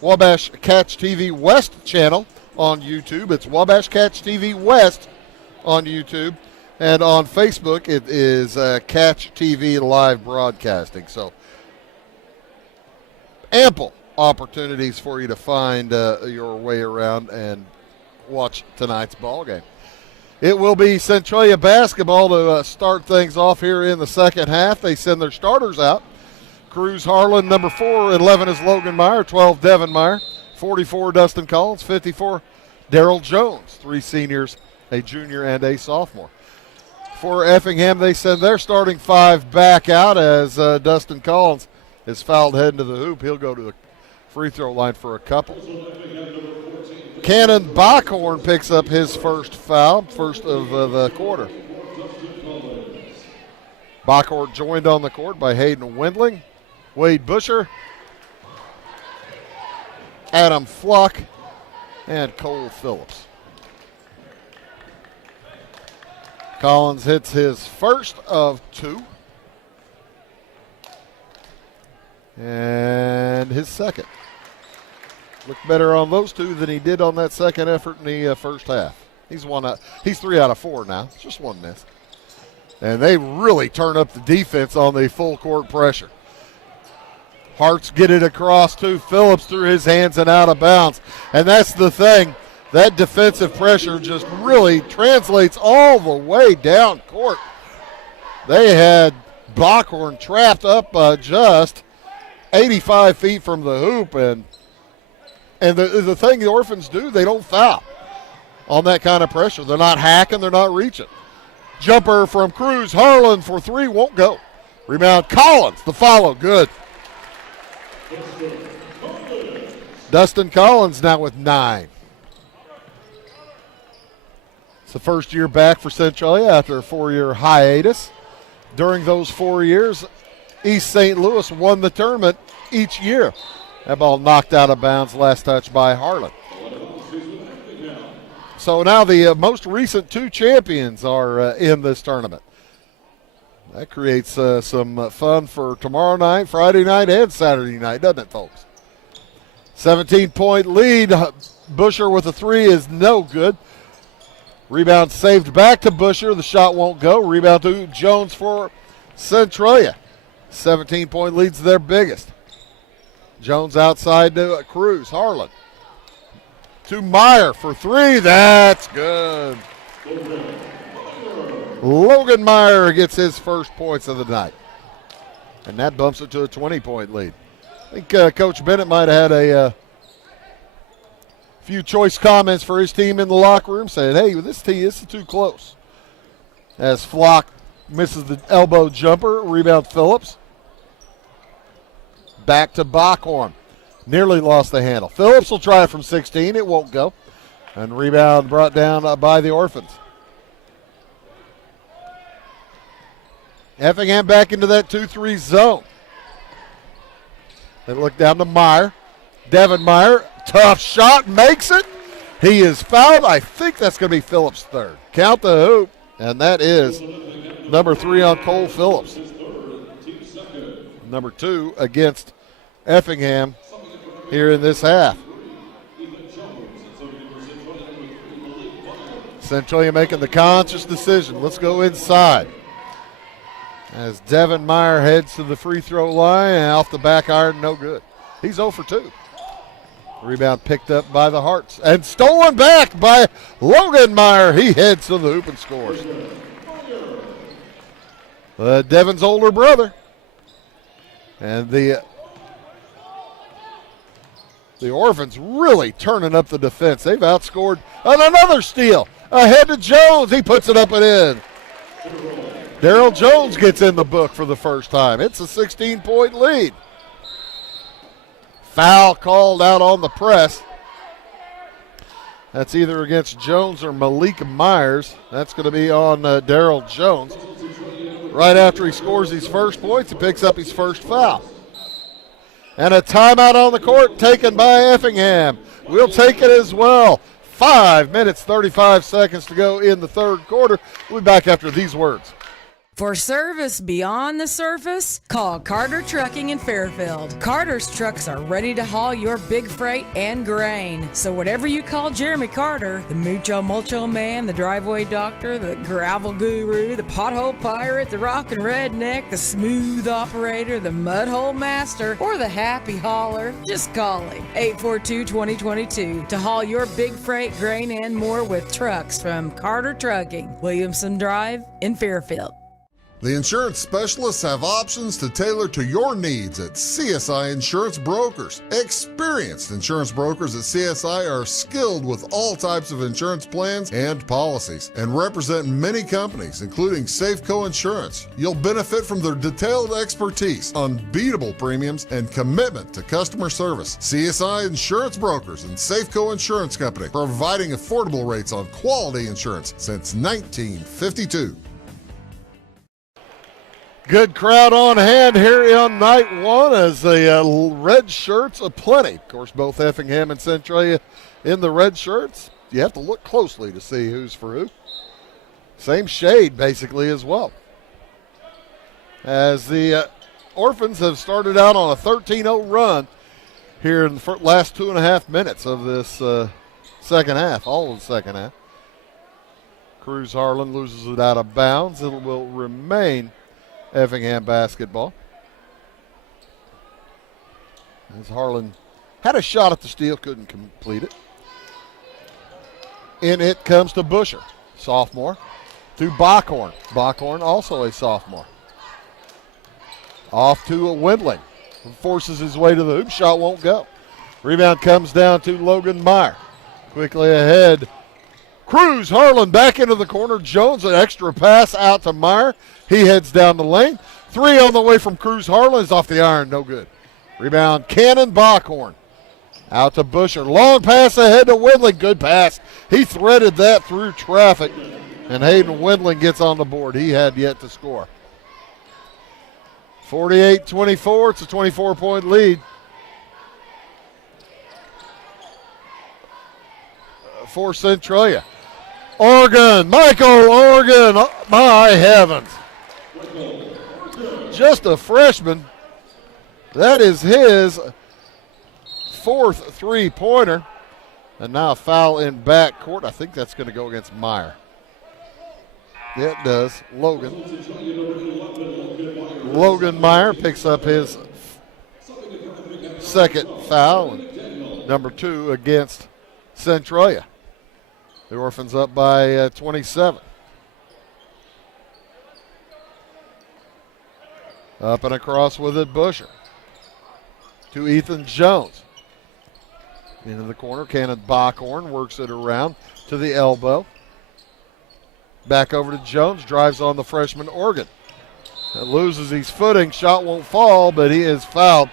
Wabash Catch TV West channel on YouTube. It's Wabash Catch TV West on YouTube. And on Facebook, it is Catch TV Live Broadcasting. So ample opportunities for you to find your way around and watch tonight's ball game. It will be Centralia basketball to start things off here in the second half. They send their starters out Cruz Harlan, number 4. 11 is Logan Meyer. 12, Devin Meyer. 44, Dustin Collins. 54, Daryl Jones. 3 seniors, a junior and a sophomore. For Effingham, they send their starting 5 back out as Dustin Collins is fouled heading to the hoop. He'll go to the free throw line for a couple. Cannon Backhorn picks up his first foul, first of the quarter. Backhorn joined on the court by Hayden Wendling, Wade Busher, Adam Flock, and Cole Phillips. Collins hits his first of 2. And his second. Looked better on those 2 than he did on that second effort in the first half. He's 3 out of 4 now. It's just 1 miss. And they really turn up the defense on the full court pressure. Harts get it across to Phillips through his hands and out of bounds. And that's the thing. That defensive pressure just really translates all the way down court. They had Backhorn trapped up just 85 feet from the hoop. And the thing the Orphans do, they don't foul on that kind of pressure. They're not hacking. They're not reaching. Jumper from Cruz Harlan for 3, won't go. Rebound Collins, the follow, good. Dustin Collins now with 9. It's the first year back for Centralia after a 4-year hiatus. During those 4 years, East St. Louis won the tournament each year. That ball knocked out of bounds, last touch by Harlan. So now the most recent 2 champions are in this tournament. That creates some fun for tomorrow night, Friday night, and Saturday night, doesn't it, folks? 17-point lead. Busher with a 3 is no good. Rebound saved back to Busher. The shot won't go. Rebound to Jones for Centralia. 17-point lead's their biggest. Jones outside to Cruz. Harlan. To Meyer for 3. That's good. Logan Meyer gets his first points of the night. And that bumps it to a 20-point lead. I think Coach Bennett might have had a few choice comments for his team in the locker room, saying, hey, this is too close. As Flock misses the elbow jumper, rebound Phillips. Back to Backhorn. Nearly lost the handle. Phillips will try it from 16. It won't go. And rebound brought down by the Orphans. Effingham back into that 2-3 zone. They look down to Meyer. Devin Meyer, tough shot, makes it. He is fouled. I think that's going to be Phillips' 3rd. Count the hoop, and that is number 3 on Cole Phillips. Number 2 against Effingham here in this half. Centralia making the conscious decision. Let's go inside. As Devin Meyer heads to the free throw line, and off the back iron, no good. He's 0 for 2. Rebound picked up by the Hearts and stolen back by Logan Meyer. He heads to the hoop and scores. Devin's older brother. And the Orphans really turning up the defense. They've outscored. And another steal. Ahead to Jones. He puts it up and in. Daryl Jones gets in the book for the first time. It's a 16-point lead. Foul called out on the press. That's either against Jones or Malik Myers. That's going to be on Daryl Jones. Right after he scores his first points, he picks up his first foul. And a timeout on the court taken by Effingham. We'll take it as well. 5 minutes, 35 seconds to go in the third quarter. We'll be back after these words. For service beyond the surface, call Carter Trucking in Fairfield. Carter's trucks are ready to haul your big freight and grain. So whatever you call Jeremy Carter, the Mucho Mulcho Man, the driveway doctor, the gravel guru, the pothole pirate, the rockin' redneck, the smooth operator, the mudhole master, or the happy hauler, just call him. 842-2022 to haul your big freight, grain, and more with trucks from Carter Trucking, Williamson Drive in Fairfield. The insurance specialists have options to tailor to your needs at CSI Insurance Brokers. Experienced insurance brokers at CSI are skilled with all types of insurance plans and policies and represent many companies, including Safeco Insurance. You'll benefit from their detailed expertise, unbeatable premiums, and commitment to customer service. CSI Insurance Brokers and Safeco Insurance Company, providing affordable rates on quality insurance since 1952. Good crowd on hand here on night one as the red shirts aplenty. Of course, both Effingham and Centralia in the red shirts. You have to look closely to see who's for who. Same shade, basically, as well. As the Orphans have started out on a 13-0 run here in the last 2.5 minutes of this second half, all of the second half. Cruz Harlan loses it out of bounds. It will remain Effingham basketball. As Harlan had a shot at the steal, couldn't complete it. In it comes to Busher, sophomore, to Bockhorn. Bockhorn also a sophomore. Off to a Windling. Forces his way to the hoop, shot won't go. Rebound comes down to Logan Meyer. Quickly ahead. Cruz Harlan back into the corner. Jones, an extra pass out to Meyer. He heads down the lane. Three on the way from Cruz Harlan is off the iron. No good. Rebound, Cannon Bockhorn. Out to Busher. Long pass ahead to Windling. Good pass. He threaded that through traffic. And Hayden Windling gets on the board. He had yet to score. 48-24. It's a 24-point lead for Centralia. Oregon, Michael Oregon, oh, my heavens. Just a freshman. That is his fourth three-pointer. And now a foul in backcourt. I think that's going to go against Meyer. Yeah, it does. Logan Meyer picks up his second foul. And number 2 against Centralia. The Orphans up by 27. Up and across with it, Busher. To Ethan Jones. Into the corner, Cannon Bockhorn works it around to the elbow. Back over to Jones, drives on the freshman Oregon. Loses his footing, shot won't fall, but he is fouled.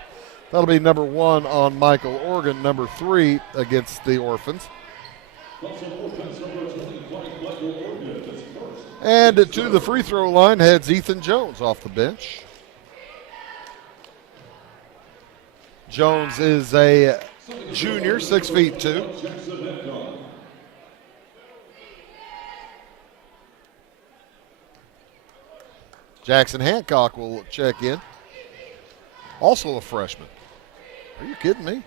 That'll be number 1 on Michael Oregon, number 3 against the Orphans. And to the free throw line heads Ethan Jones off the bench. Jones is a junior, 6'2". Jackson Hancock will check in. Also a freshman. Are you kidding me?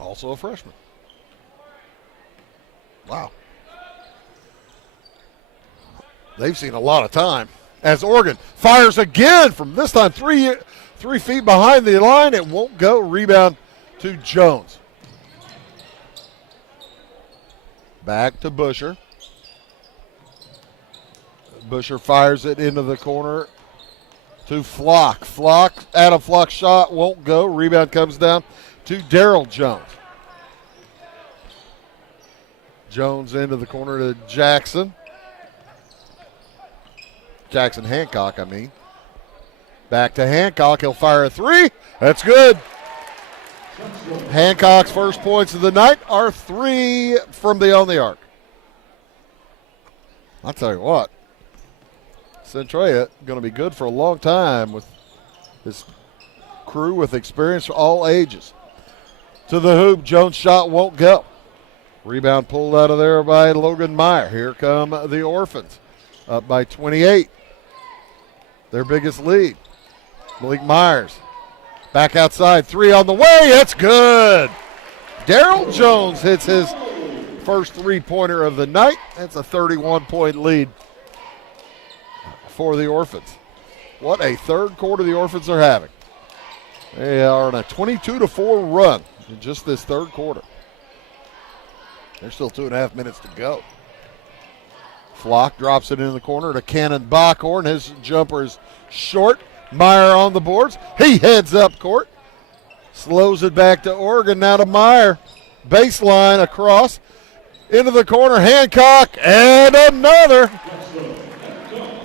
Also a freshman. Wow. They've seen a lot of time. As Oregon fires again from this time 3 feet behind the line. It won't go. Rebound to Jones. Back to Busher. Busher fires it into the corner to Flock. Adam Flock's shot won't go. Rebound comes down to Darrell Jones. Jones into the corner to Jackson. Jackson Hancock, I mean. Back to Hancock. He'll fire a 3. That's good. Hancock's first points of the night are 3 from beyond the arc. I'll tell you what. Centralia going to be good for a long time with this crew with experience for all ages. To the hoop, Jones' shot won't go. Rebound pulled out of there by Logan Meyer. Here come the Orphans, up by 28. Their biggest lead. Malik Myers, back outside, 3 on the way, that's good. Darrell Jones hits his first three-pointer of the night. That's a 31-point lead for the Orphans. What a third quarter the Orphans are having. They are on a 22-4 run in just this third quarter. There's still 2.5 minutes to go. Flock drops it in the corner to Cannon Backhorn. His jumper is short. Meyer on the boards. He heads up court. Slows it back to Oregon. Now to Meyer. Baseline across. Into the corner. Hancock. And another.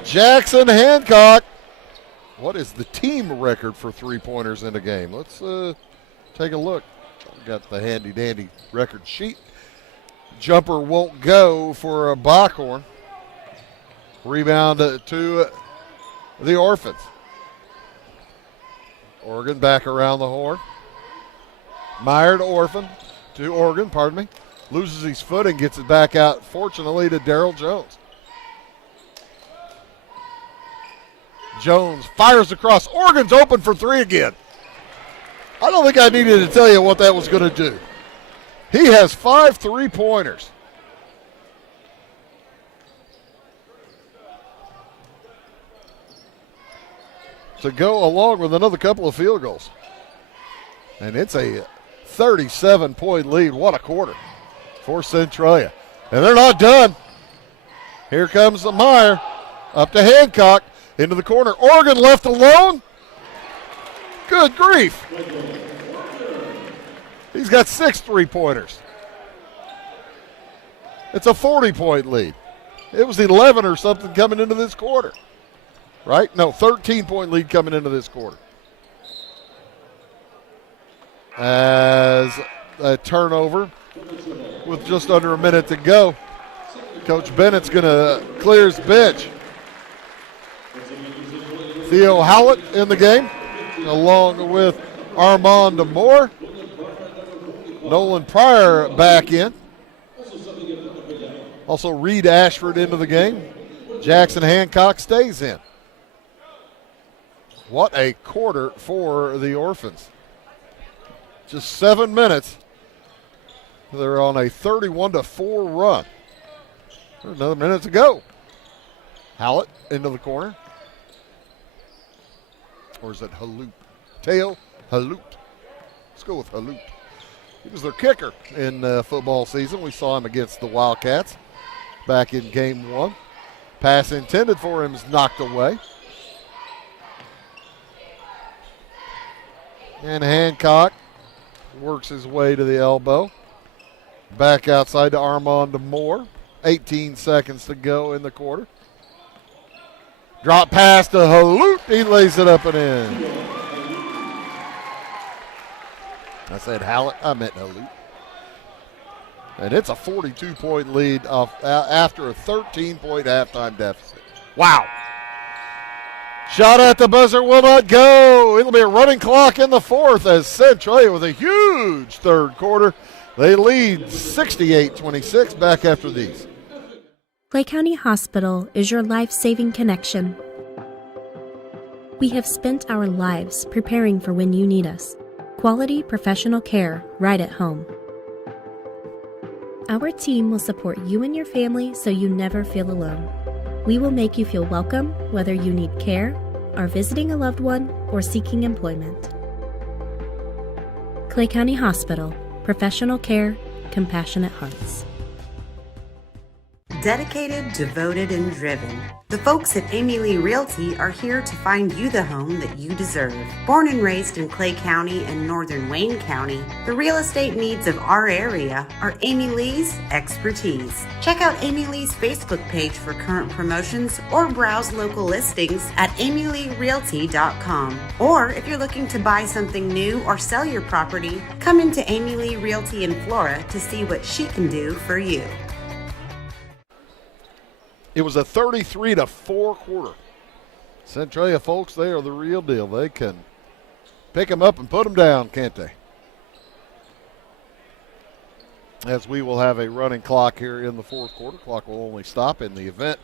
Jackson Hancock. What is the team record for three-pointers in a game? Let's take a look. Got the handy-dandy record sheet. Jumper won't go for Backhorn. Rebound to the Orphans. Oregon back around the horn. Meyer to Oregon, pardon me. Loses his foot and gets it back out, fortunately, to Darrell Jones. Jones fires across. Oregon's open for three again. I don't think I needed to tell you what that was going to do. He has 5 3-pointers. To go along with another couple of field goals. And it's a 37-point lead. What a quarter for Centralia. And they're not done. Here comes the Meyer. Up to Hancock. Into the corner. Oregon left alone. Good grief. He's got 6 3-pointers. It's a 40-point lead. It was 11 or something coming into this quarter. Right? No, 13-point lead coming into this quarter. As a turnover with just under a minute to go, Coach Bennett's going to clear his bench. Theo Howlett in the game, along with Armand Moore. Nolan Pryor back in. Also Reed Ashford into the game. Jackson Hancock stays in. What a quarter for the Orphans. Just 7 minutes. They're on a 31-4 run. There's another minute to go. Howlett into the corner. Or is it Haloop? Teo Haloop. Let's go with Haloop. He was their kicker in football season. We saw him against the Wildcats back in game 1. Pass intended for him is knocked away. And Hancock works his way to the elbow. Back outside to Armand Moore. 18 seconds to go in the quarter. Drop pass to Haloop. He lays it up and in. I said Hallett. I meant Haloop. And it's a 42-point lead after a 13-point halftime deficit. Wow. Shot at the buzzer will not go. It'll be a running clock in the fourth as Centralia with a huge third quarter. They lead 68-26 back after these. Clay County Hospital is your life-saving connection. We have spent our lives preparing for when you need us. Quality professional care right at home. Our team will support you and your family so you never feel alone. We will make you feel welcome whether you need care, are visiting a loved one, or seeking employment. Clay County Hospital. Professional care, compassionate hearts. Dedicated, devoted, and driven. The folks at Amy Lee Realty are here to find you the home that you deserve. Born and raised in Clay County and northern Wayne County, the real estate needs of our area are Amy Lee's expertise. Check out Amy Lee's Facebook page for current promotions or browse local listings at amyleerealty.com. Or if you're looking to buy something new or sell your property, come into Amy Lee Realty in Flora to see what she can do for you. It was a 33-4 quarter. Centralia folks, they are the real deal. They can pick them up and put them down, can't they? As we will have a running clock here in the fourth quarter. Clock will only stop in the event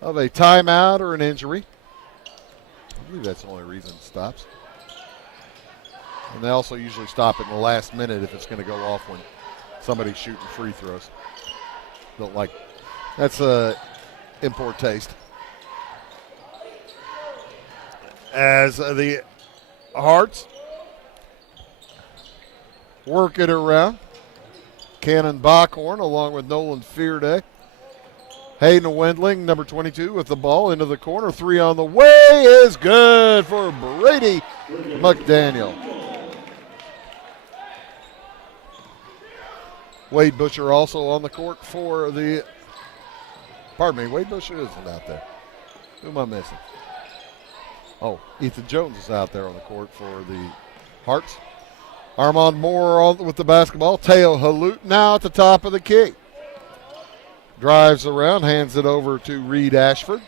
of a timeout or an injury. I believe that's the only reason it stops. And they also usually stop in the last minute if it's going to go off when somebody's shooting free throws. Don't like that's in poor taste. As the Hearts work it around. Cannon Bockhorn along with Nolan Fearday. Hayden Wendling, number 22, with the ball into the corner. 3 on the way is good for Brady McDaniel. Wade Busher also on the court for the, Wade Busher isn't out there. Who am I missing? Oh, Ethan Jones is out there on the court for the Hearts. Armand Moore with the basketball. Teo Halut now at the top of the key. Drives around, hands it over to Reed Ashford.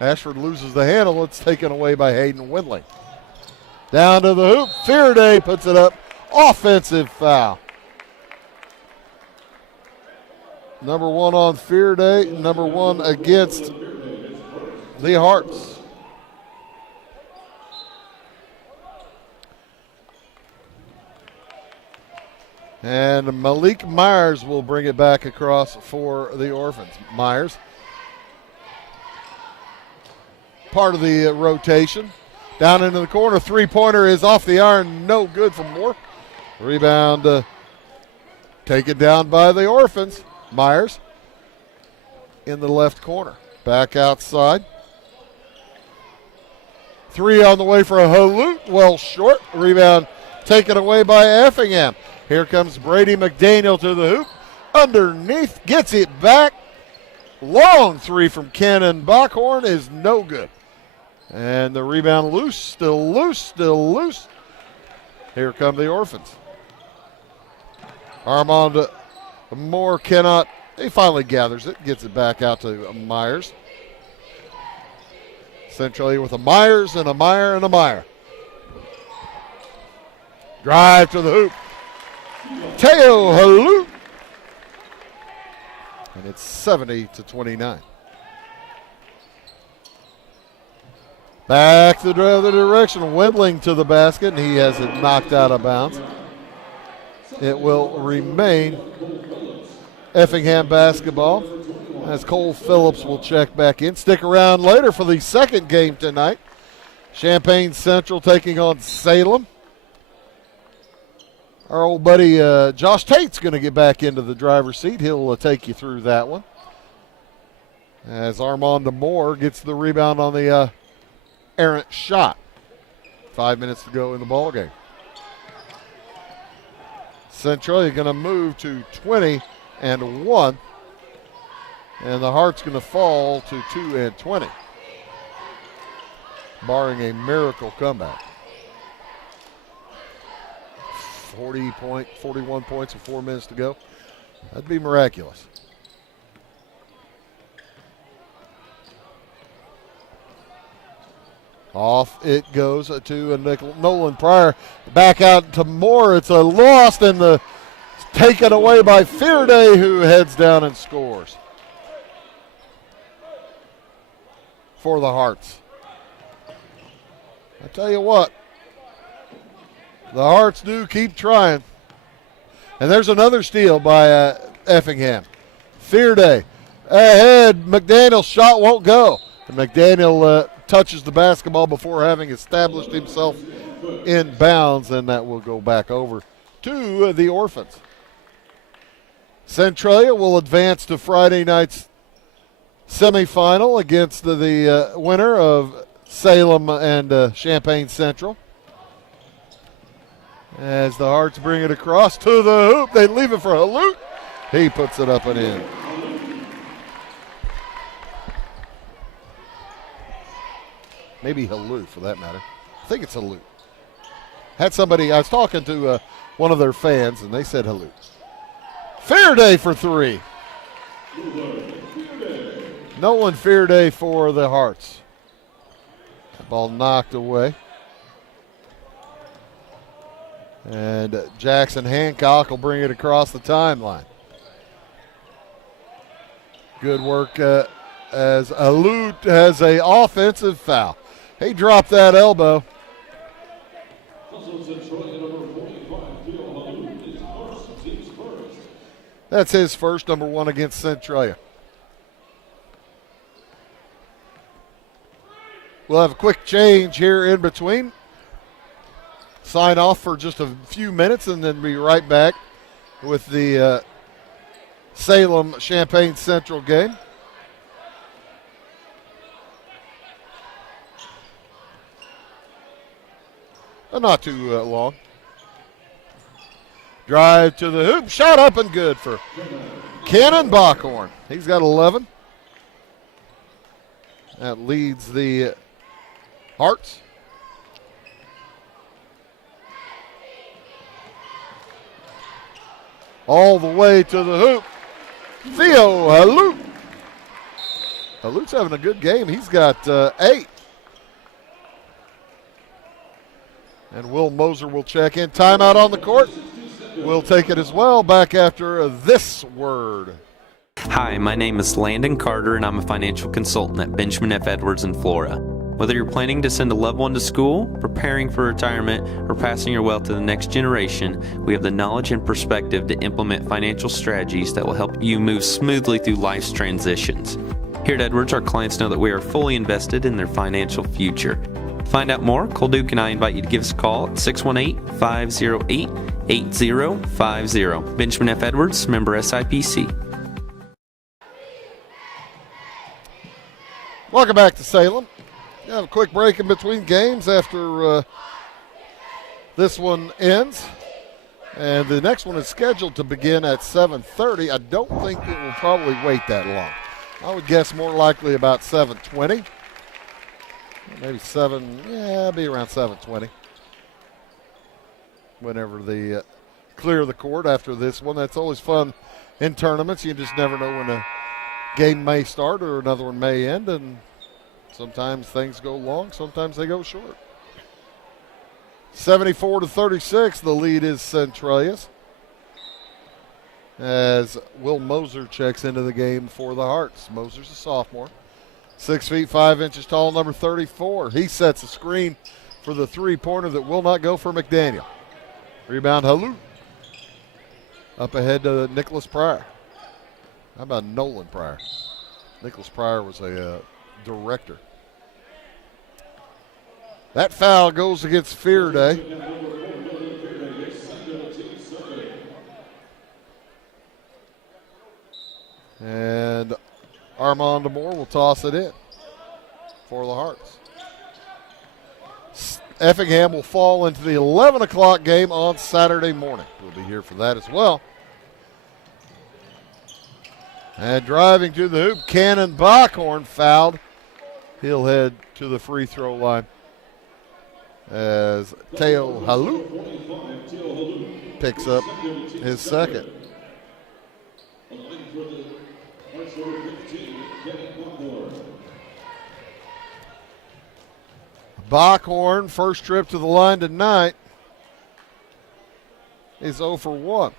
Ashford loses the handle. It's taken away by Hayden Windley. Down to the hoop. Fearday puts it up. Offensive foul. Number 1 on Fearday. Number 1 against the Hearts. And Malik Myers will bring it back across for the Orphans. Myers, part of the rotation. Down into the corner, three-pointer is off the iron, no good for Moore. Rebound taken down by the Orphans. Myers in the left corner. Back outside. 3 on the way for a Halut, well short. Rebound taken away by Effingham. Here comes Brady McDaniel to the hoop. Underneath, gets it back. Long 3 from Cannon Bockhorn is no good. And the rebound loose, still loose, still loose. Here come the Orphans. Armand Moore cannot, he finally gathers it, gets it back out to Myers. Centralia with a Myers and a Meyer and a Meyer. Drive to the hoop. Teo Halut. And it's 70-29. Back the other direction. Wendling to the basket, and he has it knocked out of bounds. It will remain Effingham basketball as Cole Phillips will check back in. Stick around later for the second game tonight. Champaign Central taking on Salem. Our old buddy Josh Tate's going to get back into the driver's seat. He'll take you through that one. As Armand Moore gets the rebound on the errant shot. 5 minutes to go in the ball game. Centralia going to move to 20-1. And the Heart's going to fall to 2-20. Barring a miracle comeback. 41 points with 4 minutes to go. That'd be miraculous. Off it goes to a Nolan Pryor. Back out to Moore. It's a loss and taken away by Fearday, who heads down and scores for the Hearts. I tell you what, the Hearts do keep trying. And there's another steal by Effingham. Fearday ahead. McDaniel's shot won't go. And McDaniel touches the basketball before having established himself in bounds, and that will go back over to the Orphans. Centralia will advance to Friday night's semifinal against the winner of Salem and Champaign Central. As the Hearts bring it across to the hoop, they leave it for Halut. He puts it up and in. Maybe Halut for that matter. I think it's Halut. Had somebody, I was talking to one of their fans, and they said Halut. Fearday for 3. Nolan Fearday for the Hearts. Ball knocked away. And Jackson Hancock will bring it across the timeline. Good work as Halut has an offensive foul. He dropped that elbow. That's his first, number 1 against Centralia. We'll have a quick change here in between. Sign off for just a few minutes and then be right back with the Salem Champaign Central game. Not too long. Drive to the hoop, shot up and good for Cannon Bockhorn. He's got 11. That leads the Hearts. All the way to the hoop. Theo Halute. Halute's having a good game. He's got 8. And Will Moser will check in. Timeout on the court. We'll take it as well back after this word. Hi, my name is Landon Carter, and I'm a financial consultant at Benjamin F. Edwards in Flora. Whether you're planning to send a loved one to school, preparing for retirement, or passing your wealth to the next generation, we have the knowledge and perspective to implement financial strategies that will help you move smoothly through life's transitions. Here at Edwards, our clients know that we are fully invested in their financial future. To find out more, Cole Duke and I invite you to give us a call at 618-508-8050. Benjamin F. Edwards, member SIPC. Welcome back to Salem. Have a quick break in between games after this one ends. And the next one is scheduled to begin at 7:30. I don't think it will probably wait that long. I would guess more likely about 7:20. Maybe be around 7:20. Whenever they clear the court after this one. That's always fun in tournaments. You just never know when a game may start or another one may end, and sometimes things go long, sometimes they go short. 74-36, the lead is Centralia's, as Will Moser checks into the game for the Hearts. Moser's a sophomore, 6 feet 5 inches tall, number 34. He sets a screen for the three-pointer that will not go for McDaniel. Rebound Halute. Up ahead to Nicholas Pryor. How about Nolan Pryor? Nicholas Pryor was a director. That foul goes against Fearday. And Armand Moore will toss it in for the Hearts. Effingham will fall into the 11 o'clock game on Saturday morning. We'll be here for that as well. And driving to the hoop, Cannon Bockhorn fouled. He'll head to the free throw line as Teo Halute picks up his second. Bockhorn, first trip to the line tonight, is 0 for 1.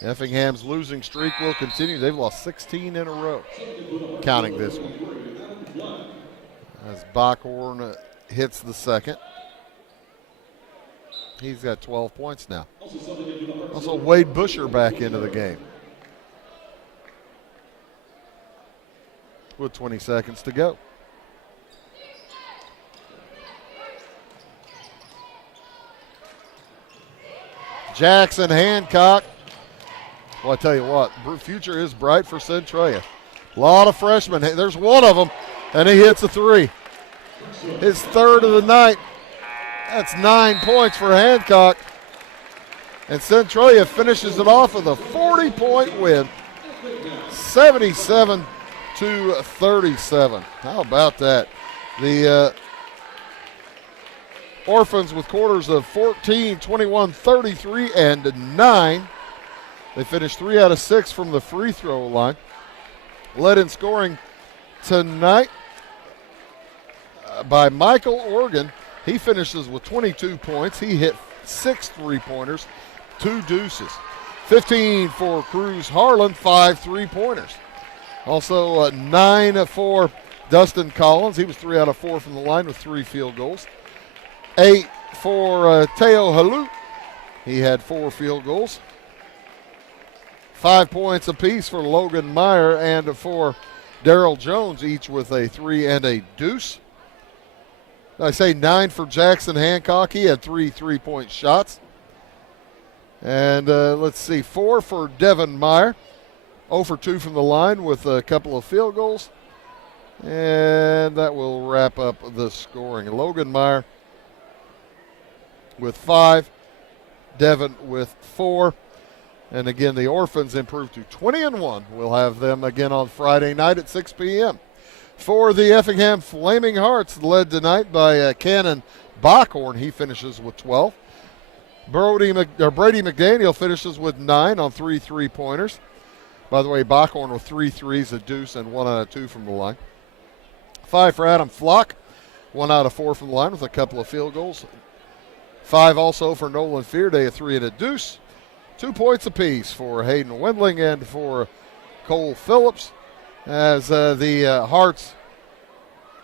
Effingham's losing streak will continue. They've lost 16 in a row, counting this one. As Bockhorn hits the second. He's got 12 points now. Also, Wade Busher back into the game with 20 seconds to go. Jackson Hancock. Well, I tell you what, future is bright for Centralia. A lot of freshmen. There's one of them, and he hits a three. His third of the night. That's 9 points for Hancock. And Centralia finishes it off with a 40-point win, 77-37. How about that? The Orphans with quarters of 14, 21, 33, and 9. They finished 3 out of 6 from the free throw line. Led in scoring tonight by Michael Organ. He finishes with 22 points. He hit 6 3-pointers, 2 deuces. 15 for Cruz Harlan, 5 3-pointers. Also 9 for Dustin Collins. He was 3 out of 4 from the line with 3 field goals. 8 for Teo Halute. He had 4 field goals. 5 points apiece for Logan Meyer and for Daryl Jones, each with a 3 and a deuce. I say 9 for Jackson Hancock. He had 3 3-point shots. And let's see, 4 for Devin Meyer. 0 for 2 from the line with a couple of field goals. And that will wrap up the scoring. Logan Meyer with 5. Devin with 4. And again, the Orphans improved to 20-1. We'll have them again on Friday night at 6 p.m. For the Effingham Flaming Hearts, led tonight by Cannon Bockhorn. He finishes with 12. Brady McDaniel finishes with 9 on 3 3-pointers. By the way, Bockhorn with 3 threes, a deuce, and 1 out of 2 from the line. 5 for Adam Flock, 1 out of 4 from the line with a couple of field goals. 5 also for Nolan Fearday, a 3 and a deuce. 2 points apiece for Hayden Wendling and for Cole Phillips, as the Hearts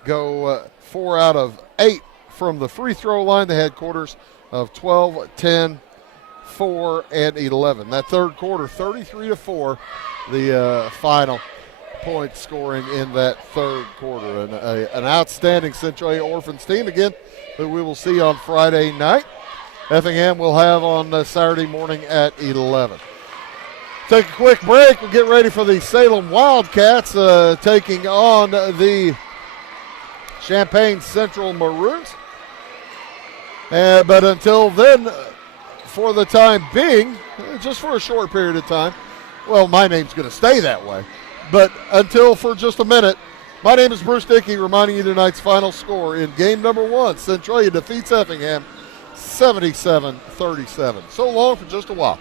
go 4 out of 8 from the free throw line. The headquarters of 12, 10, 4, and 11. That third quarter, 33-4, the final point scoring in that third quarter. And an outstanding Centralia Orphans team, again, that we will see on Friday night. Effingham will have on Saturday morning at 11. Take a quick break. We'll get ready for the Salem Wildcats taking on the Champaign Central Maroons. But until then, for the time being, just for a short period of time, well, my name's going to stay that way. But until for just a minute, my name is Bruce Dickey, reminding you tonight's final score in game number 1. Centralia defeats Effingham 77-37. So long for just a while.